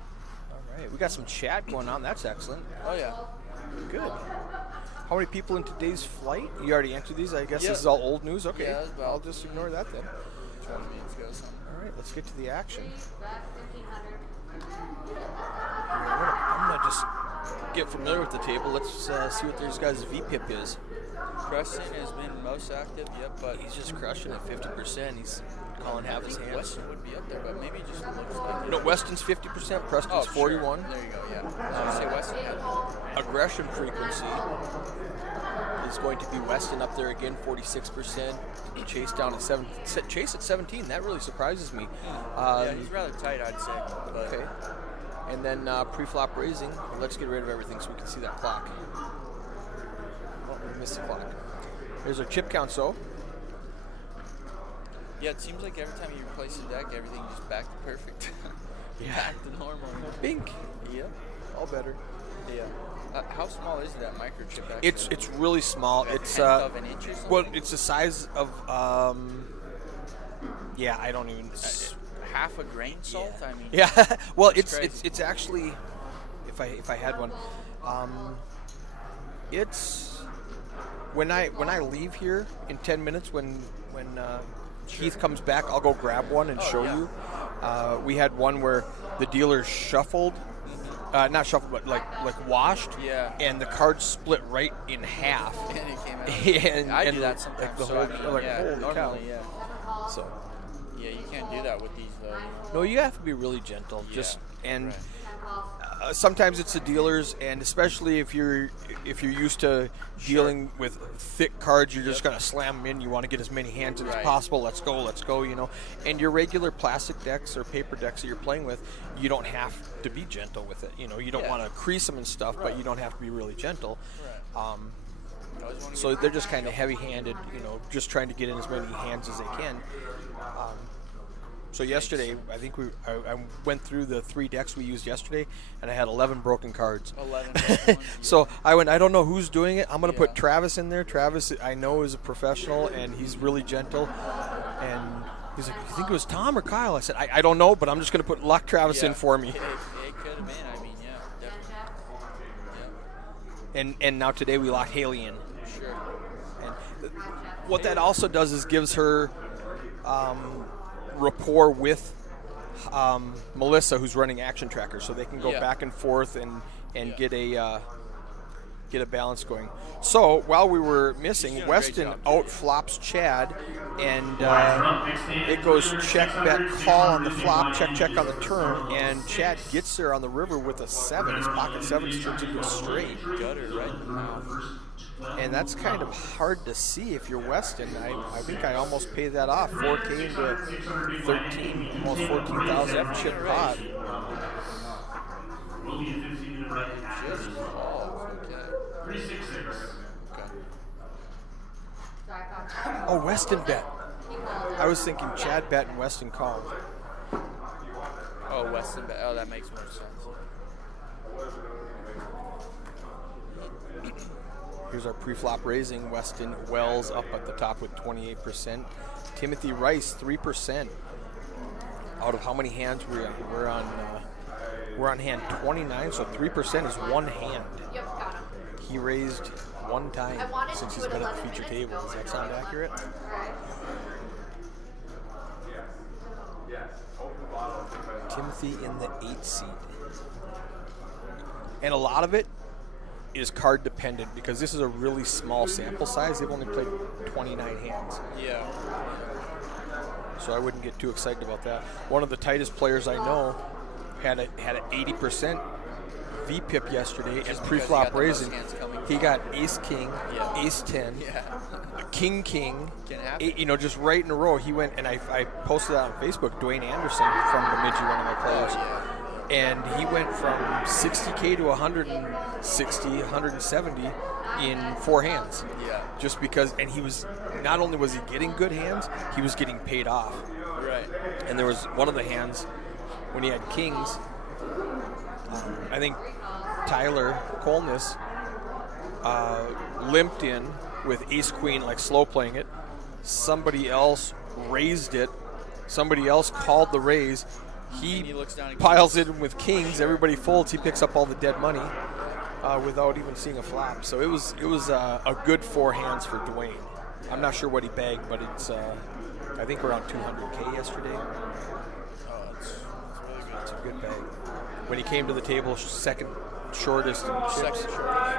right, we got some chat going on. That's excellent. Oh yeah. Good. How many people in today's flight? You already answered these. I guess Yeah. this is all old news. Okay, Yeah, that's about- I'll just ignore that then. 20 minutes ago, something. All right, let's get to the action. Back 1,500. I'm gonna just get familiar with the table. Let's see what these guys' VPIP is. Preston has been most active, yep, but He's just crushing at 50%. He's calling half his hands. Weston would be up there, but maybe it just looks like No, Weston's 50%. Preston's Oh, sure. 41. There you go, yeah. I was going to say Weston had Aggression frequency is going to be Weston up there again, 46%. Chase down at 7. Chase at 17. That really surprises me. yeah, he's rather tight, I'd say. But Okay. And then pre-flop raising. Let's get rid of everything so we can see that clock. Oh, we missed the clock. There's our chip count, so. yeah, it seems like every time you replace the deck, everything just back to perfect. Yeah. Back to normal. Bink. Yep. All better. Yeah. How small is that microchip actually? It's really small. It's tenth of an inch or something? well, it's the size of yeah, I don't even. Half a grain salt? I mean, Yeah, well, That's it's actually, if I had one, it's when I leave here in 10 minutes when Keith comes back, I'll go grab one and show yeah. you. We had one where the dealer shuffled, not shuffled, but like washed, Yeah. and the cards split right in half. and it came out. and, I and do that sometimes. Like the so whole, I mean, like, yeah, holy normally, cow. yeah. So. Yeah, you can't do that with these though. No, you have to be really gentle. Yeah, Just and right. sometimes it's the dealers, and especially if you're used to dealing with thick cards, you're just gonna slam them in. You want to get as many hands in as Right. possible. Let's go. You know. And your regular plastic decks or paper decks that you're playing with, you don't have to be gentle with it. You know, you don't Yeah. want to crease them and stuff, but you don't have to be really gentle. Right. I always wanna So get- they're just kind of heavy-handed, you know, just trying to get in as many hands as they can. So yesterday, I think I went through the 3 decks we used yesterday, and I had 11 broken cards. 11. So I went, I don't know who's doing it. I'm going to put Yeah. Travis in there. Travis, I know, is a professional, and he's really gentle. And he's like, you think it was Tom or Kyle? I said, I don't know, but I'm just going to lock Travis in for me. It could have been. I mean, yeah, definitely. And now today we locked Haley in. Sure. And what that also does is gives her rapport with Melissa, who's running Action Tracker, so they can go Yeah. back and forth and Yeah. get a get a balance going. So while we were missing, doing a great Weston job. out flops Chad, and Blinds are up. Next hand, it goes 300, check, 600, bet, call on the 600, flop, check, check on the 600, turn, and Chad 6. gets there on the river with a 7. His pocket 7 turns into a straight. Gutter right in the mouth. And that's kind of hard to see if you're Weston. I think I almost paid that off. 4K into 13, almost 14,000 chip pot. Will be a 15-minute run. Just calls. Okay. 366. Okay. Sorry, Pop. Oh, Weston bet. He called. I was thinking Chad bet and Weston called. Oh, Weston. Oh, that makes more sense. Here's our pre-flop raising. Weston Wells up at the top with 28%. Timothy Rice 3%. Out of how many hands we're on? We're on hand 29, so 3% is one hand. Yep, got him. He raised one time I wanted since to he's do it been at the 11 feature minutes table. ago, Does that but sound I was accurate? Alright. Timothy in the 8 seed. And a lot of it is card dependent because this is a really small sample size. They've only played 29 hands. Yeah. So I wouldn't get too excited about that. One of the tightest players I know had an 80% VPIP yesterday and because he pre-flop got the most raising. hands coming He from. got ace king, Yeah. ace 10, Yeah. king, Can happen. just right in a row. He went, and I posted that on Facebook, Dwayne Anderson from Bemidji, one of my players. Yeah. And he went from 60K to 160, 170 in 4 hands. Yeah. Just because, and he was, not only was he getting good hands, he was getting paid off. Right. And there was one of the hands when he had kings. I think Tyler Colness limped in with ace queen, like slow playing it. Somebody else raised it. Somebody else called the raise. And he looks down at Piles it in with kings. Everybody folds. He picks up all the dead money without even seeing a flop. So it was a good 4 hands for Dwayne. I'm not sure what he bagged, but it's I think around 200K yesterday. Oh, it's really good. It's a good bag. When he came to the table, second shortest in chips, Second shortest.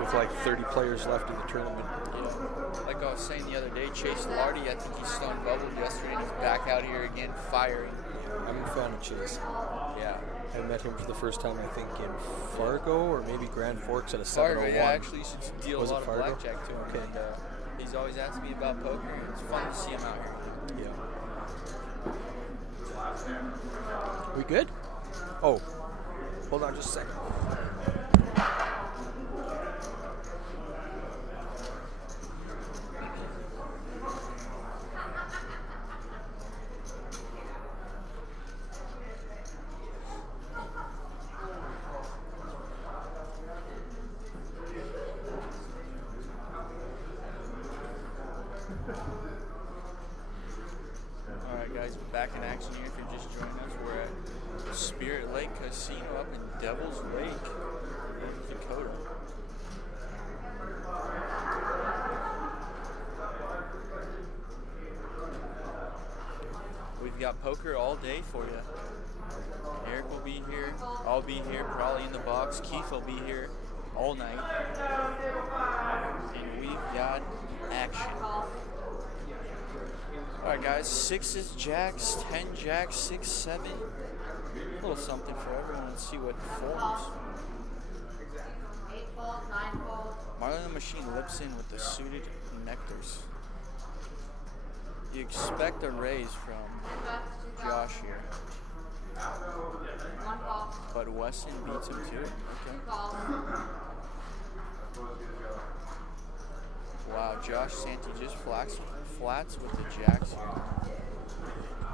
with like 30 players left in the tournament. Yeah. Like I was saying the other day, Chase Lardy, I think he stone bubbled yesterday and he's back out here again firing. I'm a fan of Chase. Yeah. I met him for the first time, I think, in Fargo or maybe Grand Forks at a 701. Fargo, yeah, actually you should deal Was a it lot of Fargo? blackjack to him. Okay. And he's always asking me about poker and it's fun to see him out here. Yeah. We good? Oh, hold on just a second. Alright guys, we're back in action here. If you're just joining us, we're at Spirit Lake Casino up in Devil's Lake, North Dakota. We've got poker all day for you. Eric will be here. I'll be here, probably in the box. Keith will be here all night. And we've got action. Alright guys, 6s, jacks, 10 jacks, 6, 7. A little something for everyone to see what forms. 8 fold, 9 fold. Marlon the Machine lips in with the suited nectars. You expect a raise from Josh here, 1 call. but Weston beats him too. 2 Okay. calls. Wow, Josh Santee just flats with the jacks here.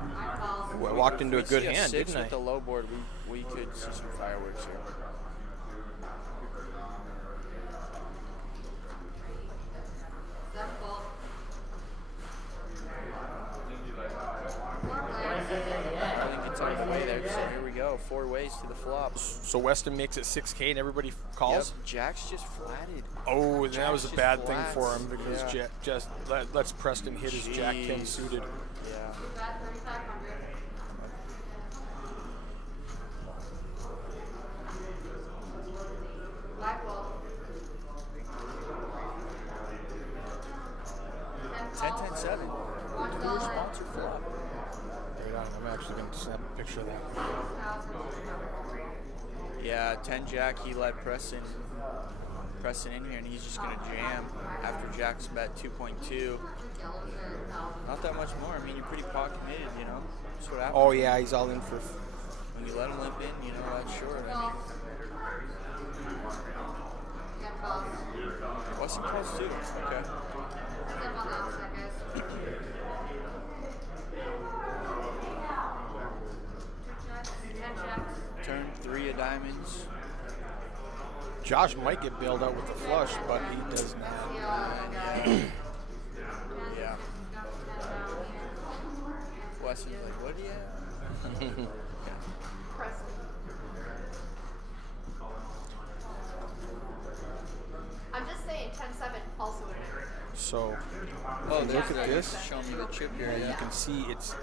9 calls. Well, I walked into a If we good see hand, 6 didn't I? with the low board, we could see some fireworks here. Seven fold. 4 players. Marlon gets out of the way there, so here we go. 4 ways to the flop. So Weston makes it 6K and everybody calls? Yep, Jack's just flatted. Oh, and that was a Jack's bad just thing for flats. him because Yeah. let's Preston hit his Jack 10 Jeez. suited. Yeah. Bet 3,500. picture of that. Yeah, 10 Jack, he let Preston in here, and he's just going to jam after Jack's bet 2.2. Not that much more. I mean, you're pretty pot committed, you know. That's what happens. Oh, yeah, he's all in for... When you let him limp in, you know, that's short. I mean, Weston calls too. Okay. Turn 3 of diamonds. Josh might get bailed out with the flush, but he does not. Yeah. Weston's like, what do you have? I'm just saying 10-7 also would have been great. So, Oh, look there's at the- this. Show me the chip here. And you Yeah. can see it's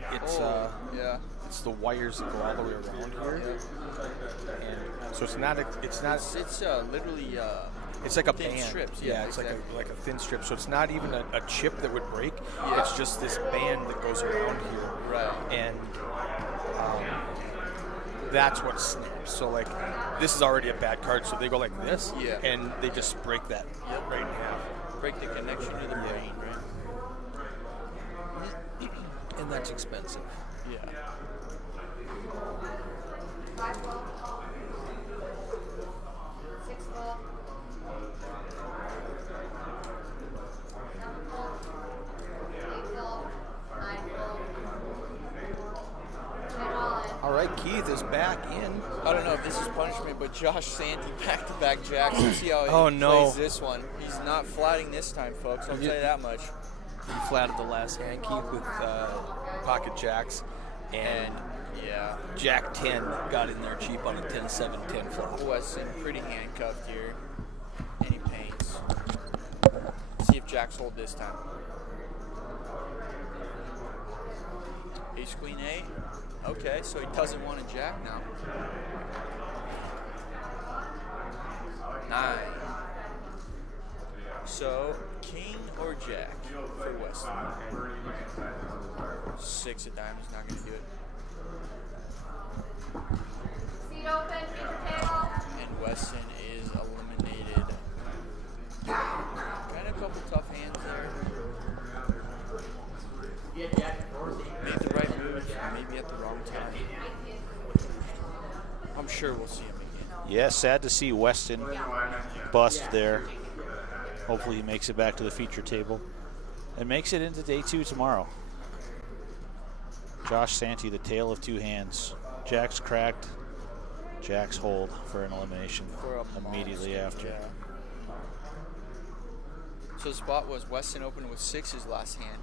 Yeah. it's the wires that go all the way around here. And so it's not It's literally it's like a thin band. strips. Yeah, it's exactly. like a thin strip. So it's not even a chip that would break. Yeah. It's just this band that goes around here. Right. And that's what snaps. So like this is already a bad card. So they go like this. Yeah. And they just break that right in half. Break the connection to the brain, right? And that's expensive. Yeah. 5 ball. 6 ball. 7 ball. 8 ball. 9 ball. 10 all in. All right, Keith is back in. I don't know if this is punishment, but Josh Santee back-to-back jacks. Let's see how he Oh, no. plays this one. He's not flatting this time, folks. I'll tell you that much. He flatted the last hand, Keith, with pocket jacks. And Yeah. Jack 10 got in there cheap on a 10-7, 10 flop. Weston pretty handcuffed here. And he paints. See if Jacks hold this time. Ace Queen 8. Okay, so he doesn't want a jack now. 9. So king or jack for Weston. 6 of diamonds, not gonna do it. Seat open, feature table. And Weston is eliminated. Got a couple tough hands there. Made the right moves, maybe at the wrong time. I'm sure we'll see him again. Yeah, sad to see Weston bust there. Hopefully he makes it back to the feature table and makes it into day 2 tomorrow. Josh Santee, the tale of 2 hands. Jack's cracked, Jack's hold for an elimination immediately after. Yeah. So the spot was Weston opened with 6's last hand.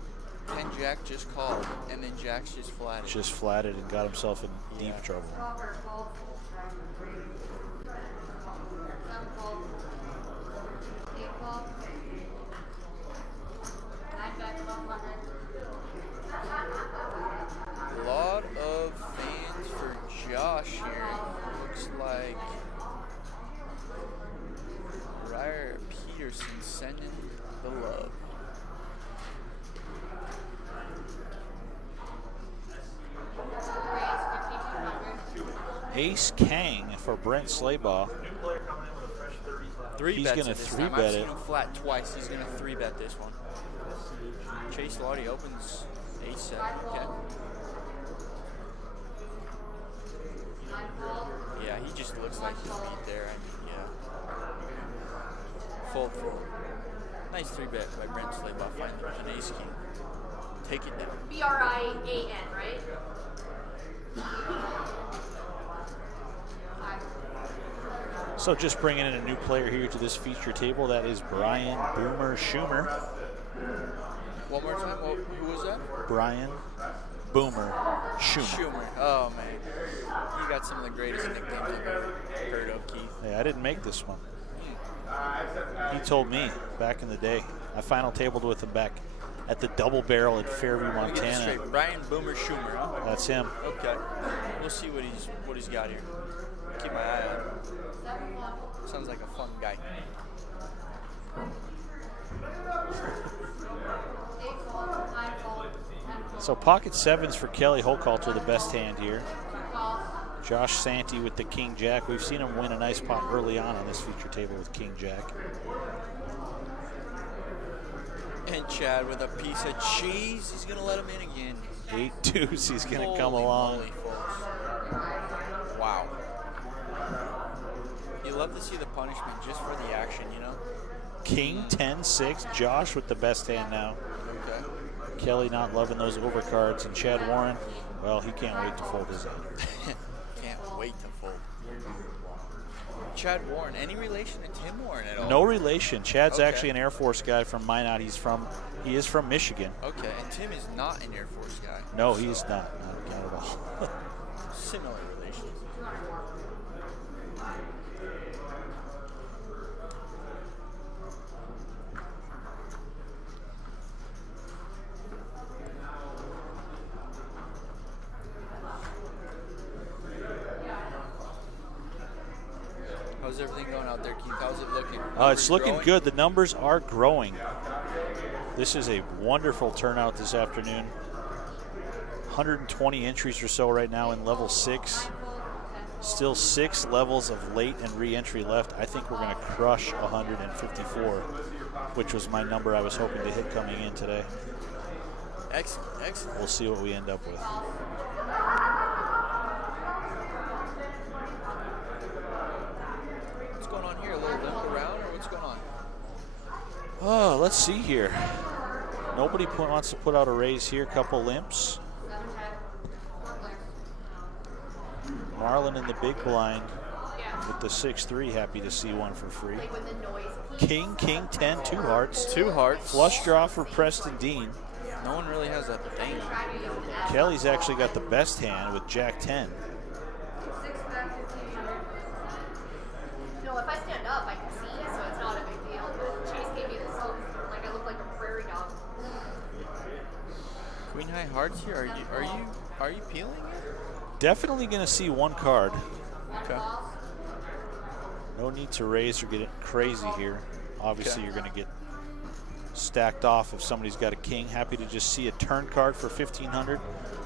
10 Jack just called, and then Jack's just flatted. Just flatted and got himself in deep trouble. 7 ball. 8 ball. 9 back, 100. A lot of fans for Josh here. Looks like Ryer Peterson sending the love. Ace Kang for Brent Slaybaugh. 3 He's bets gonna it this 3 time. bet I've seen it. him flat twice. He's going to 3 bet this one. Chase Lottie opens ace 7. Okay. Yeah, he just looks like he's beat there. I mean, yeah. Fold. Nice 3 bet by Brent Slaybaugh. Finally with an ace king. Take it down. BRIAN, right? So just bringing in a new player here to this feature table. That is Brian Boomer Schumer. One more time. Who was that? Brian Boomer Schumer. Schumer. Oh, man. You got some of the greatest nicknames I've ever heard of, Keith. Hey, I didn't make this one. He told me back in the day. I final tabled with him back at the Double Barrel at Fairview, Let me get this Montana. straight. Brian Boomer Schumer, huh? That's him. Okay. We'll see what he's got here. Keep my eye on him. Sounds like a fun guy. 8 ball, 9 ball, 10 ball. So pocket sevens for Kelly Hochhalter, the best hand here. Call. Josh Santee with the King Jack. We've seen him win a nice pot early on this feature table with King Jack. And Chad with a piece of cheese. He's going to let him in again. 8 deuce. He's going to come Holy along. moly, folks. Wow. You love to see the punishment just for the action, you know? King 10-6. Josh with the best hand now. Okay. Kelly not loving those overcards. And Chad Warren, well, he can't wait to fold his hand. Can't wait to fold. Chad Warren, any relation to Tim Warren at all? No relation. Chad's Okay. actually an Air Force guy from Minot. He is from Michigan. Okay, and Tim is not an Air Force guy. No, he's not at all. Similar relations. How's everything going out there, Keith? How's it looking? It's looking growing? good. The numbers are growing. This is a wonderful turnout this afternoon. 120 entries or so right now in level 6. Still 6 levels of late and re-entry left. I think we're going to crush 154, which was my number I was hoping to hit coming in today. Excellent, excellent. We'll see what we end up with. What's going on here? A little limp around, or what's going on? Oh, let's see here. Nobody wants to put out a raise here. Couple limps. Marlon in the big blind with the 6-3. Happy to see one for free. Like when the noise King 10, 2 hearts. 2 hearts. Flush draw for Preston Dean. No one really has a thing. Kelly's actually got the best hand with Jack 10. No, if I stand up, I can see, so it's not a big deal. But Chase gave me this look, like I look like a prairie dog. Queen high hearts here. Are you peeling it? Definitely going to see one card. Okay. No need to raise or get it crazy here. Obviously, Okay. you're going to get stacked off if somebody's got a king. Happy to just see a turn card for 1,500.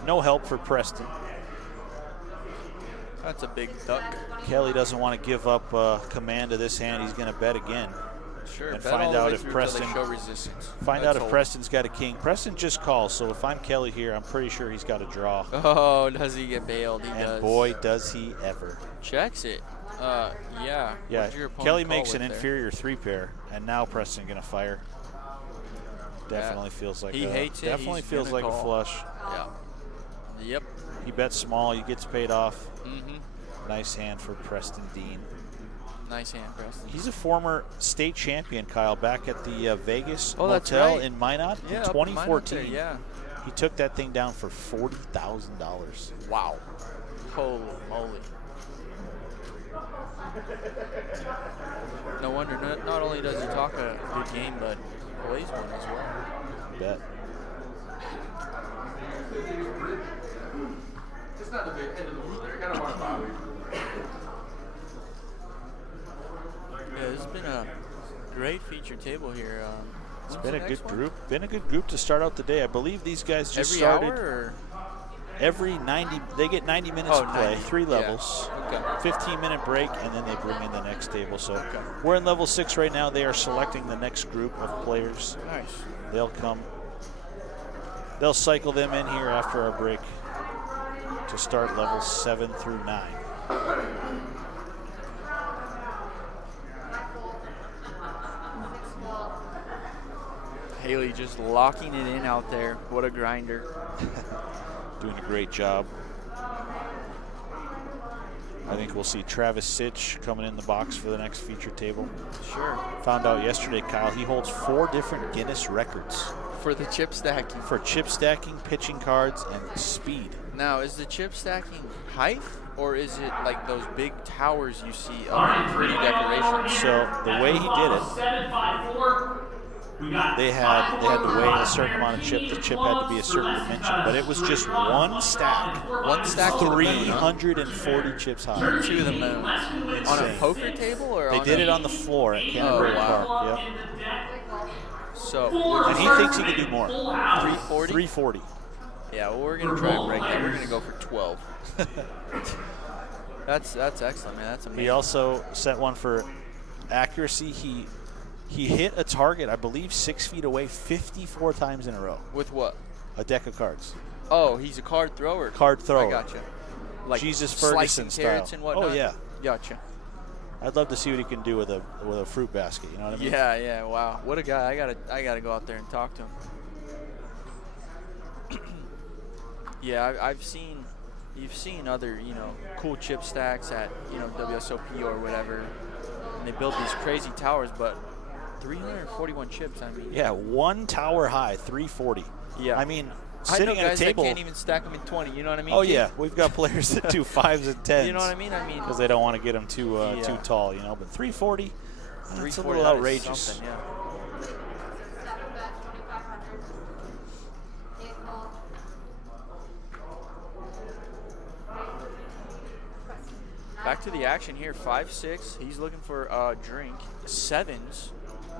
No help for Preston. That's a big duck. Kelly doesn't want to give up command of this hand. He's going to bet again. Sure. And bet find all the out way if through till Preston- they show resistance. Find That's out if all. Preston's got a king. Preston just calls, so if I'm Kelly here, I'm pretty sure he's got a draw. Oh, does he get bailed? He And does. boy, does he ever. Checks it. Yeah. Yeah, What'd your opponent Kelly call makes an with there? inferior 3-pair, and now Preston going to fire. Definitely feels like He hates it. Definitely He's feels gonna like a call. flush. Yeah. Yep. He bets small. He gets paid off. Mm-hmm. Nice hand for Preston Dean. Nice hand, Preston. He's a former state champion, Kyle, back at the Vegas Oh, that's Motel right. in Minot Yeah, in up in Minot 2014. there, yeah. He took that thing down for $40,000. Wow. Holy moly. No wonder. Not only does he talk a good game, but plays one as well. Bet. It's not the big end of the world. They're kind of bother. Yeah, this has been a great feature table here. It's when's been the a next good one? group. Been a good group to start out the day. I believe these guys just Every started hour, or? every 90. They get 90 minutes Oh, to play, 90, 3 yeah. levels. Okay. 15-minute break, and then they bring in the next table. So we're in level 6 right now. They are selecting the next group of players. Nice. They'll come. They'll cycle them in here after our break to start levels 7 through 9. Haley just locking it in out there. What a grinder. Doing a great job. I think we'll see Travis Sitch coming in the box for the next feature table. Sure. Found out yesterday, Kyle, he holds 4 different Guinness records For the chip stacking. for chip stacking, pitching cards, and speed. Now, is the chip stacking height, or is it like those big towers you see All right, of pretty free decorations? So the way he did it, 754. We got they had to weigh a certain amount of chip. The chip had to be a certain dimension, but it was just one stack. One stack to the moon, huh? 340 chips high. To the moon. On a Insane. poker table, or They on did a, it on the floor at Canterbury wow. Park. Yep. So, And he thinks he could do more. 340? 340. Yeah, well, we're gonna try and break that. We're gonna go for 12. That's excellent, man. That's amazing. He also set one for accuracy. He hit a target, I believe, 6 feet away 54 times in a row. With what? A deck of cards. Oh, he's a card thrower. Card thrower. I gotcha. Like Jesus Ferguson slicing carrots style. and whatnot. Oh yeah. Gotcha. I'd love to see what he can do with a fruit basket. You know what I mean? Yeah, yeah. Wow, what a guy! I gotta go out there and talk to him. Yeah, you've seen other cool chip stacks at WSOP or whatever, and they build these crazy towers, but 341 chips. I mean. Yeah, one tower high, 340. Yeah. I mean, I sitting know at guys a table. that can't even stack them in 20. You know what I mean? Oh Keith? yeah, we've got players that do 5s and 10s. You know what I mean? Because they don't want to get them too tall, But 340, that's a little outrageous. Something, yeah. Back to the action here. 5-6. He's looking for a drink. 7s.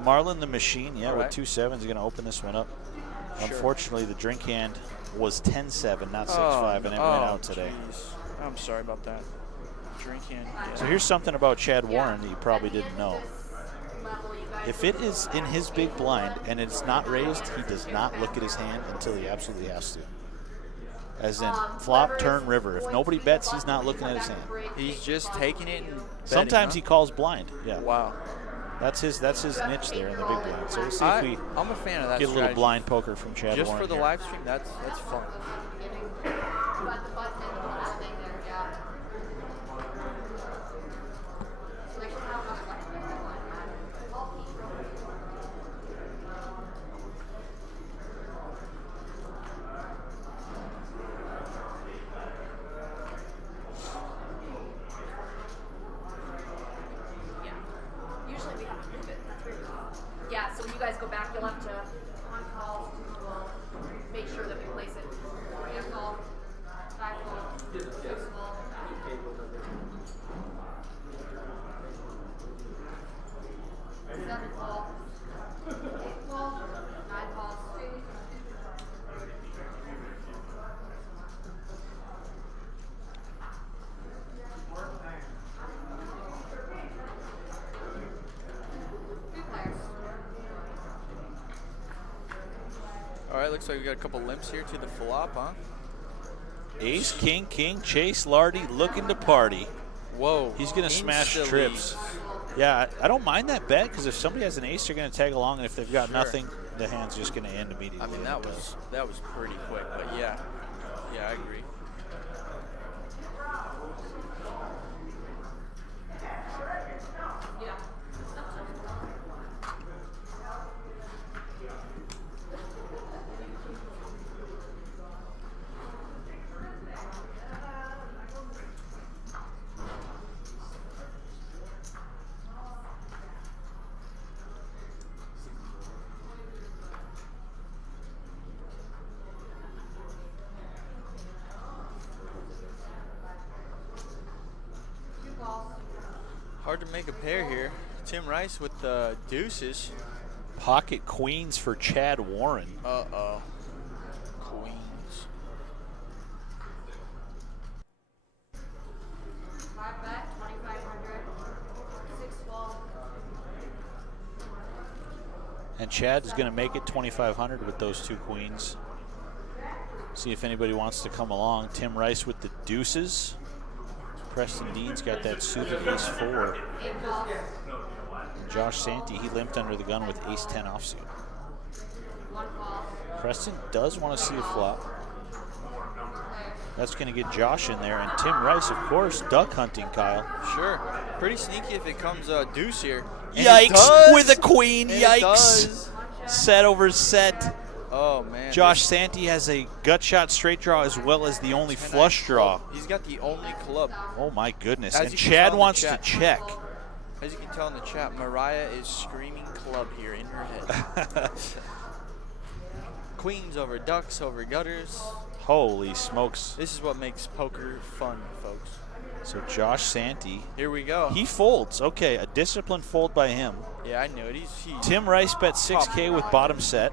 Marlon the Machine, Right. with 2 7s, going to open this one up. Sure. Unfortunately, the drink hand was 10-7, not 6-5, and it went out today. Geez. I'm sorry about that. Drink hand. Yeah. So here's something about Chad Warren that you probably didn't know. If it is in his big blind and it's not raised, he does not look at his hand until he absolutely has to. As in flop, turn, river. If nobody bets, he's not looking at his hand. He's just taking it and betting, Sometimes he calls blind. Yeah. Wow. That's his niche there in the big blind. So we'll see if we I'm a fan of that get a little strategy. blind poker from Chad Just Warren for the here. live stream, that's fun. Usually we have to move it. That's weird. Yeah, so when you guys go back, you'll have to on call. We'll make sure that we place it. 3 call, 5 call, 6 call. 7 call, 8 call, 9 calls. All right, looks like we got a couple limps here to the flop, huh? Ace, king, king, chase, Lardy looking to party. Whoa. He's going to smash Insta trips. leads. Yeah, I don't mind that bet because if somebody has an ace, they're going to tag along, and if they've got Sure. nothing, the hand's just going to end immediately. I mean, that was pretty quick, but yeah, I agree. Hard to make a pair here. Tim Rice with the deuces. Pocket queens for Chad Warren. Uh-oh. Queens. Five bet, 2,500. 6 ball. And Chad is going to make it 2,500 with those 2 queens. See if anybody wants to come along. Tim Rice with the deuces. Preston Dean's got that suited ace 4. 8 ball. Josh Santee, he limped under the gun with ace 10 offsuit. 1 call. Preston does want to see a flop. That's going to get Josh in there. And Tim Rice, of course, duck hunting, Kyle. Sure. Pretty sneaky if it comes deuce here. And it Yikes, does. with a queen, And it yikes. does. Set over set. Oh, man. Josh Santee has a gut shot straight draw as well as the only 10-9 flush draw. club. He's got the only club. Oh my goodness. As And you can tell Chad in the wants to chat. check. As you can tell in the chat, Mariah is screaming club here in her head. Queens over ducks over gutters. Holy smokes. This is what makes poker fun, folks. So Josh Santee, Here we go. he folds. Okay, a disciplined fold by him. Yeah, I knew it. He's Tim Rice bet 6K with bottom set.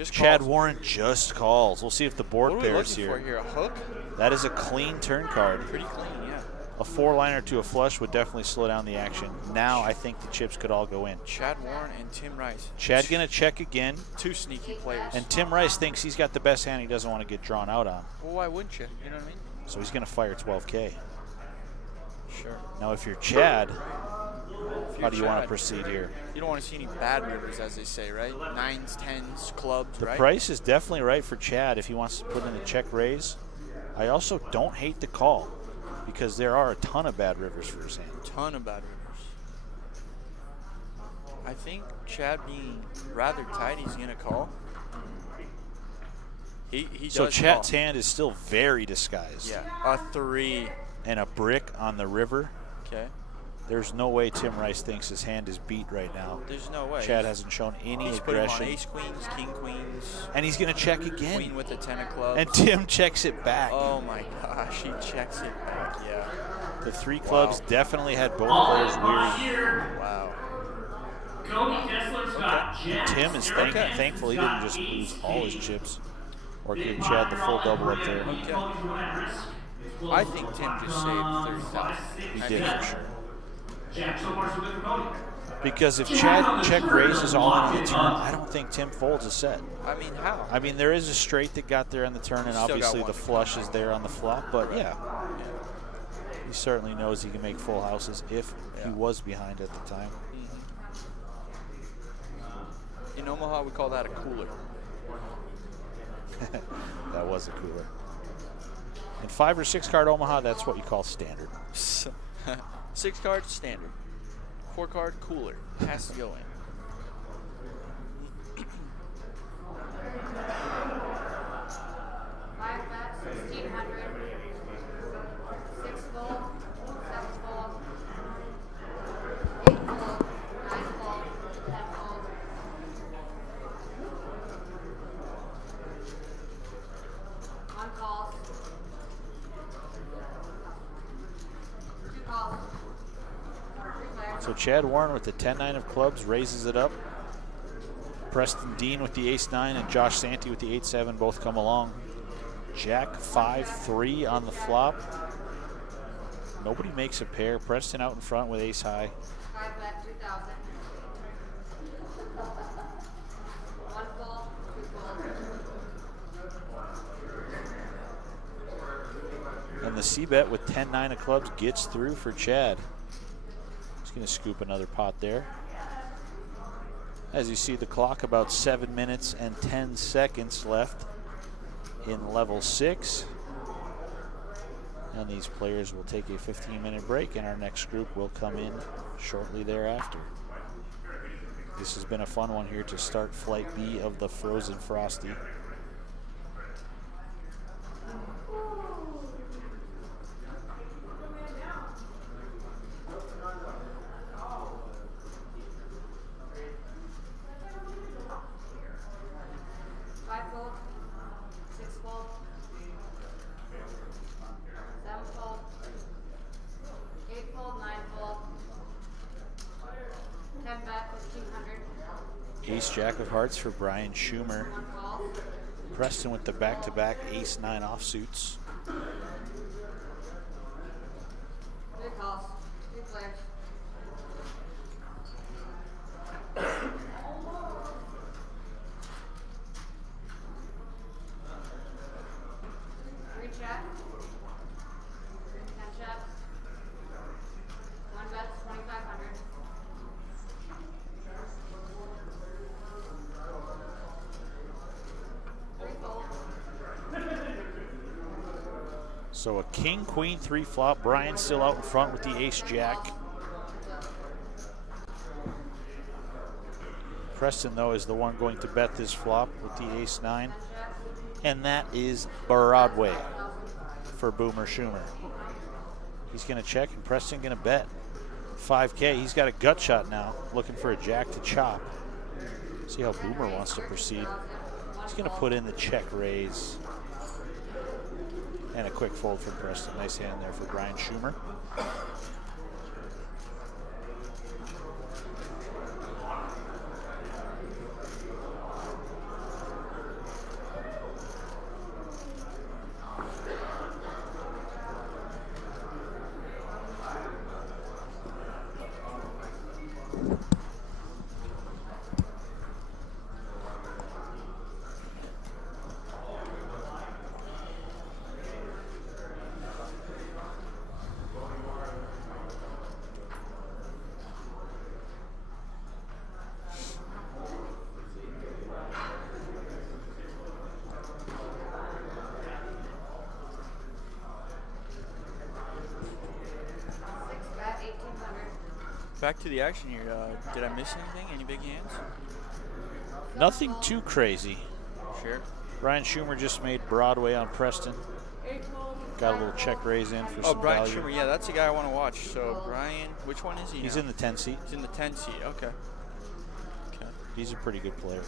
Just Chad calls. Warren just calls. We'll see if the board What are we pairs looking for here? A hook? That is a clean turn card. Pretty clean, yeah. A 4-liner to a flush would definitely slow down the action. Now I think the chips could all go in. Chad Warren and Tim Rice. Chad gonna check again, Two sneaky players. and Tim Rice thinks he's got the best hand he doesn't want to get drawn out on. Well, why wouldn't you? You know what I mean? So he's gonna fire 12K. Sure. Now if you're Chad, how do you want to Chad, proceed here? You don't want to see any bad rivers, as they say, right? 9s, 10s, clubs, The right? price is definitely right for Chad if he wants to put in a check raise. I also don't hate the call because there are a ton of bad rivers for his hand. Ton of bad rivers. I think Chad being rather tight, he's going to call. He So does Chad's call. hand is still very disguised. Yeah, a 3. And a brick on the river. Okay. There's no way Tim Rice thinks his hand is beat right now. There's no way. Chad hasn't shown any He's putting him on aggression. ace queens, king queens, And he's going to check again. queen with the 10 of clubs. And Tim checks it back. Oh my gosh, he checks it back, yeah. The 3 clubs Wow. definitely had both All players in weary. here. Wow. Cody Kessler's got jacks. Tim is thankful he didn't just lose all his chips or give Chad the full double up there. Okay. I think Tim just saved 30,000. He I did think- for sure. Jack, so far so good for Cody. Because if Chad check raises all in on the turn, I don't think Tim folds a set. I mean, how? I mean, there is a straight that got there on the turn, and Still got obviously one. the flush is there on the flop, but yeah. He certainly knows he can make full houses if he Yeah. was behind at the time. In Omaha, we call that a cooler. That was a cooler. In 5 or 6 card Omaha, that's what you call standard. 6 card, standard. 4 card, cooler. Has to go in. 5 bet, 1,600. 6 fold, 7 fold, 8 fold, 9 fold, 10 fold. 1 calls. 2 calls. 3 players. So Chad Warren with the 10-9 of clubs raises it up. Preston Dean with the ace-9 and Josh Santee with the 8-7 both come along. Jack 5-3 on the flop. Nobody makes a pair. Preston out in front with ace-high. 5 bet, 2,000. 1 fold, 2 fold. And the C-bet with 10-9 of clubs gets through for Chad. He's going to scoop another pot there. As you see the clock, about 7 minutes and 10 seconds left in level 6. And these players will take a 15-minute break, and our next group will come in shortly thereafter. This has been a fun one here to start Flight B of the Frozen Frosty. Fold, 6 fold, 7 fold, 8 fold, 9 fold, 10 bet, 1,500. Ace-Jack of hearts for Brian Schumer. 1 call. Preston with the back-to-back ace-9 offsuits. 3 calls. 3 players. Three check. 10 check. 1 bet, 2,500. So a king, queen, 3 flop. Brian still out in front with the ace-jack. Preston, though, is the one going to bet this flop with the ace-9. And that is Broadway for Boomer Schumer. He's going to check, and Preston going to bet 5K. He's got a gut shot now, looking for a jack to chop. See how Boomer wants to proceed. He's going to put in the check raise. And a quick fold from Preston. Nice hand there for Brian Schumer. Back to the action here. Did I miss anything? Any big hands? Nothing too crazy. Sure. Brian Schumer just made Broadway on Preston. Got a little check raise in for some Brian value. Schumer. Yeah, that's the guy I want to watch. So Brian, which one is he? He's now? in the 10 seat. He's in the 10 seat. Okay. Okay. He's a pretty good player.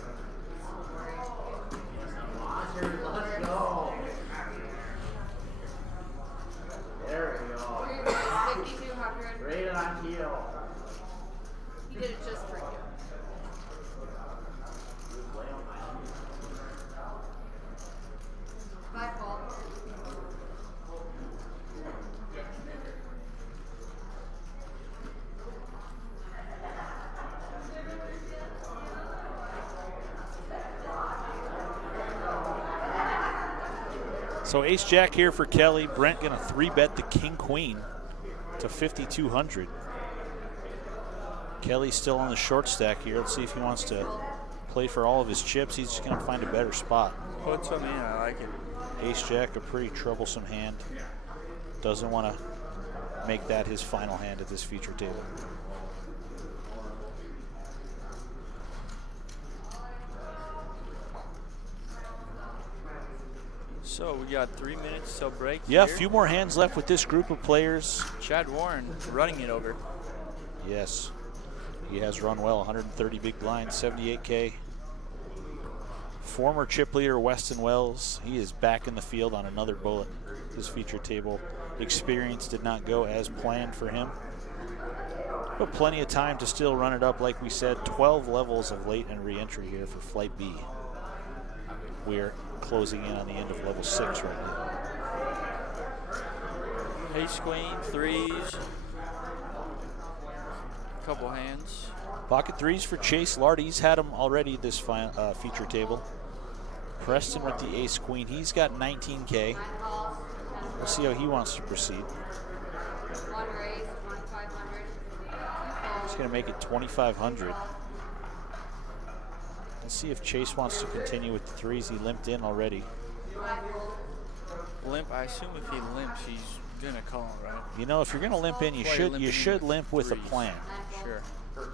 Let's go. There we go. 5,200. Right on heel. He did it just for you. My fault. So ace jack here for Kelly. Brent gonna 3-bet the king queen to 5,200. Kelly's still on the short stack here. Let's see if he wants to play for all of his chips. He's just gonna find a better spot. Put some in. I like it. Ace jack, a pretty troublesome hand. Doesn't want to make that his final hand at this feature table. So we got 3 minutes till break. Yeah, a here. few more hands left with this group of players. Chad Warren running it over. Yes, he has run well. 130 big blinds, 78K. Former chip leader Weston Wells, he is back in the field on another bullet. His feature table experience did not go as planned for him, but plenty of time to still run it up. Like we said, 12 levels of late and re-entry here for Flight B. We're closing in on the end of level 6 right now. Ace queen, threes. Couple hands. Pocket threes for Chase Lardy. He's had them already this feature table. Preston with the ace queen. He's got 19K. We'll see how he wants to proceed. One raise, 1,500. He's going to make it 2,500. Let's see if Chase wants to continue with the threes. He limped in already. Limp. I assume if he limps, he's gonna call, right? You know, if you're going to limp in, you should limp with a threes. plan. Sure.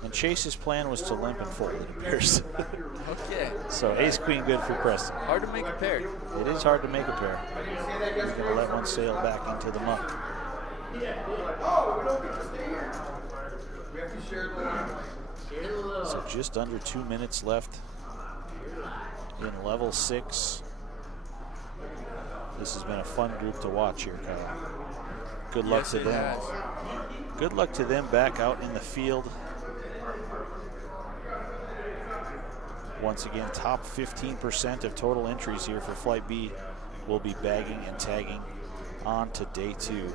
And Chase's plan was to limp and fold, it appears. Okay. So ace queen good for Preston. Hard to make a pair. It is hard to make a pair. He's going to let one sail back into the muck. Oh, we don't get to stay here. We have to share the So just under 2 minutes left in level 6. This has been a fun group to watch here, Kyle. Good luck Yes, to it them. has. Good luck to them back out in the field. Once again, top 15% of total entries here for Flight B will be bagging and tagging on to day 2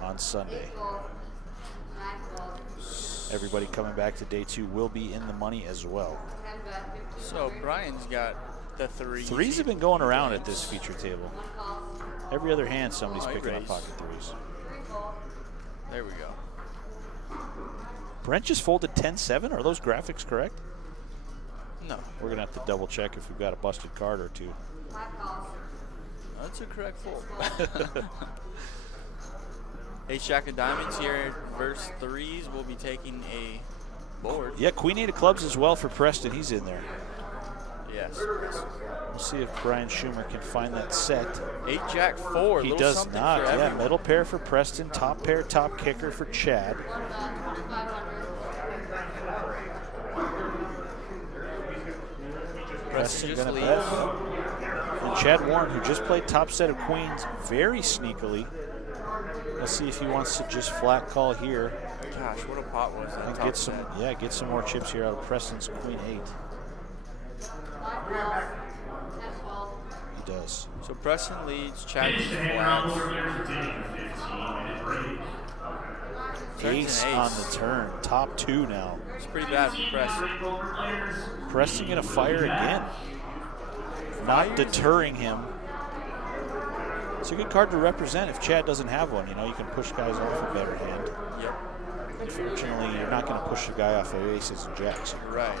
on Sunday. Everybody coming back to day 2 will be in the money as well. So Brian's got the threes. Threes have been going around at this feature table. Every other hand, somebody's I picking up raise. pocket threes. There we go. Brent just folded 10-7. Are those graphics correct? No, We're going to have to double check if we've got a busted card or two. that's a correct fold. Ace jack of diamonds here versus threes. We'll be taking a board. Yeah, queen 8 of clubs as well for Preston. He's in there. Yes. We'll see if Brian Schumer can find that set. 8 jack 4. He Little does something not. for Yeah, everyone. middle pair for Preston, top pair, top kicker for Chad. Preston just gonna leaves. bet. And Chad Warren, who just played top set of queens very sneakily. Let's see if he wants to just flat call here Gosh, what a pot was that? and top get some, set. get some more chips here out of Preston's queen 8. He does. So Preston leads. Chad Finish is the hand round flat. order players are taking a 15-minute break. Turns Ace an ace. on the turn, top 2 now. It's pretty bad for Preston. Break over players. Preston gonna fire again. Not deterring him. It's a good card to represent if Chad doesn't have one. You know, you can push guys off a better hand. Yep. Unfortunately, you're not gonna push a guy off of aces and jacks. Right. Right.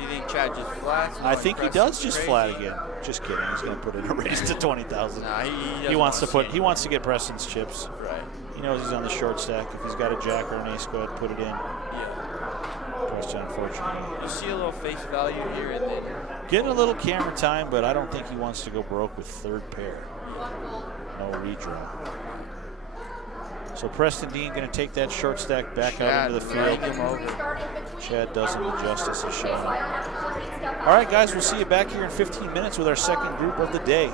You think Chad just flats? I think he does just Crazy? flat again. Just kidding. He's gonna put in a raise to 20,000. Nah, he He wants doesn't to wanna put. see He wants to get Preston's chips. it. Right. He knows he's on the short stack. If he's got a jack or an ace, go ahead and put it in. Yeah. Pressed, unfortunately. You see a little face value here and then. Getting a little camera time, but I don't think he wants to go broke with third pair. No redraw. So Preston Dean going to take that short stack back out into the field. Him over. Chad does him the justice of showing. All right, guys, we'll see you back here in 15 minutes with our second group of the day.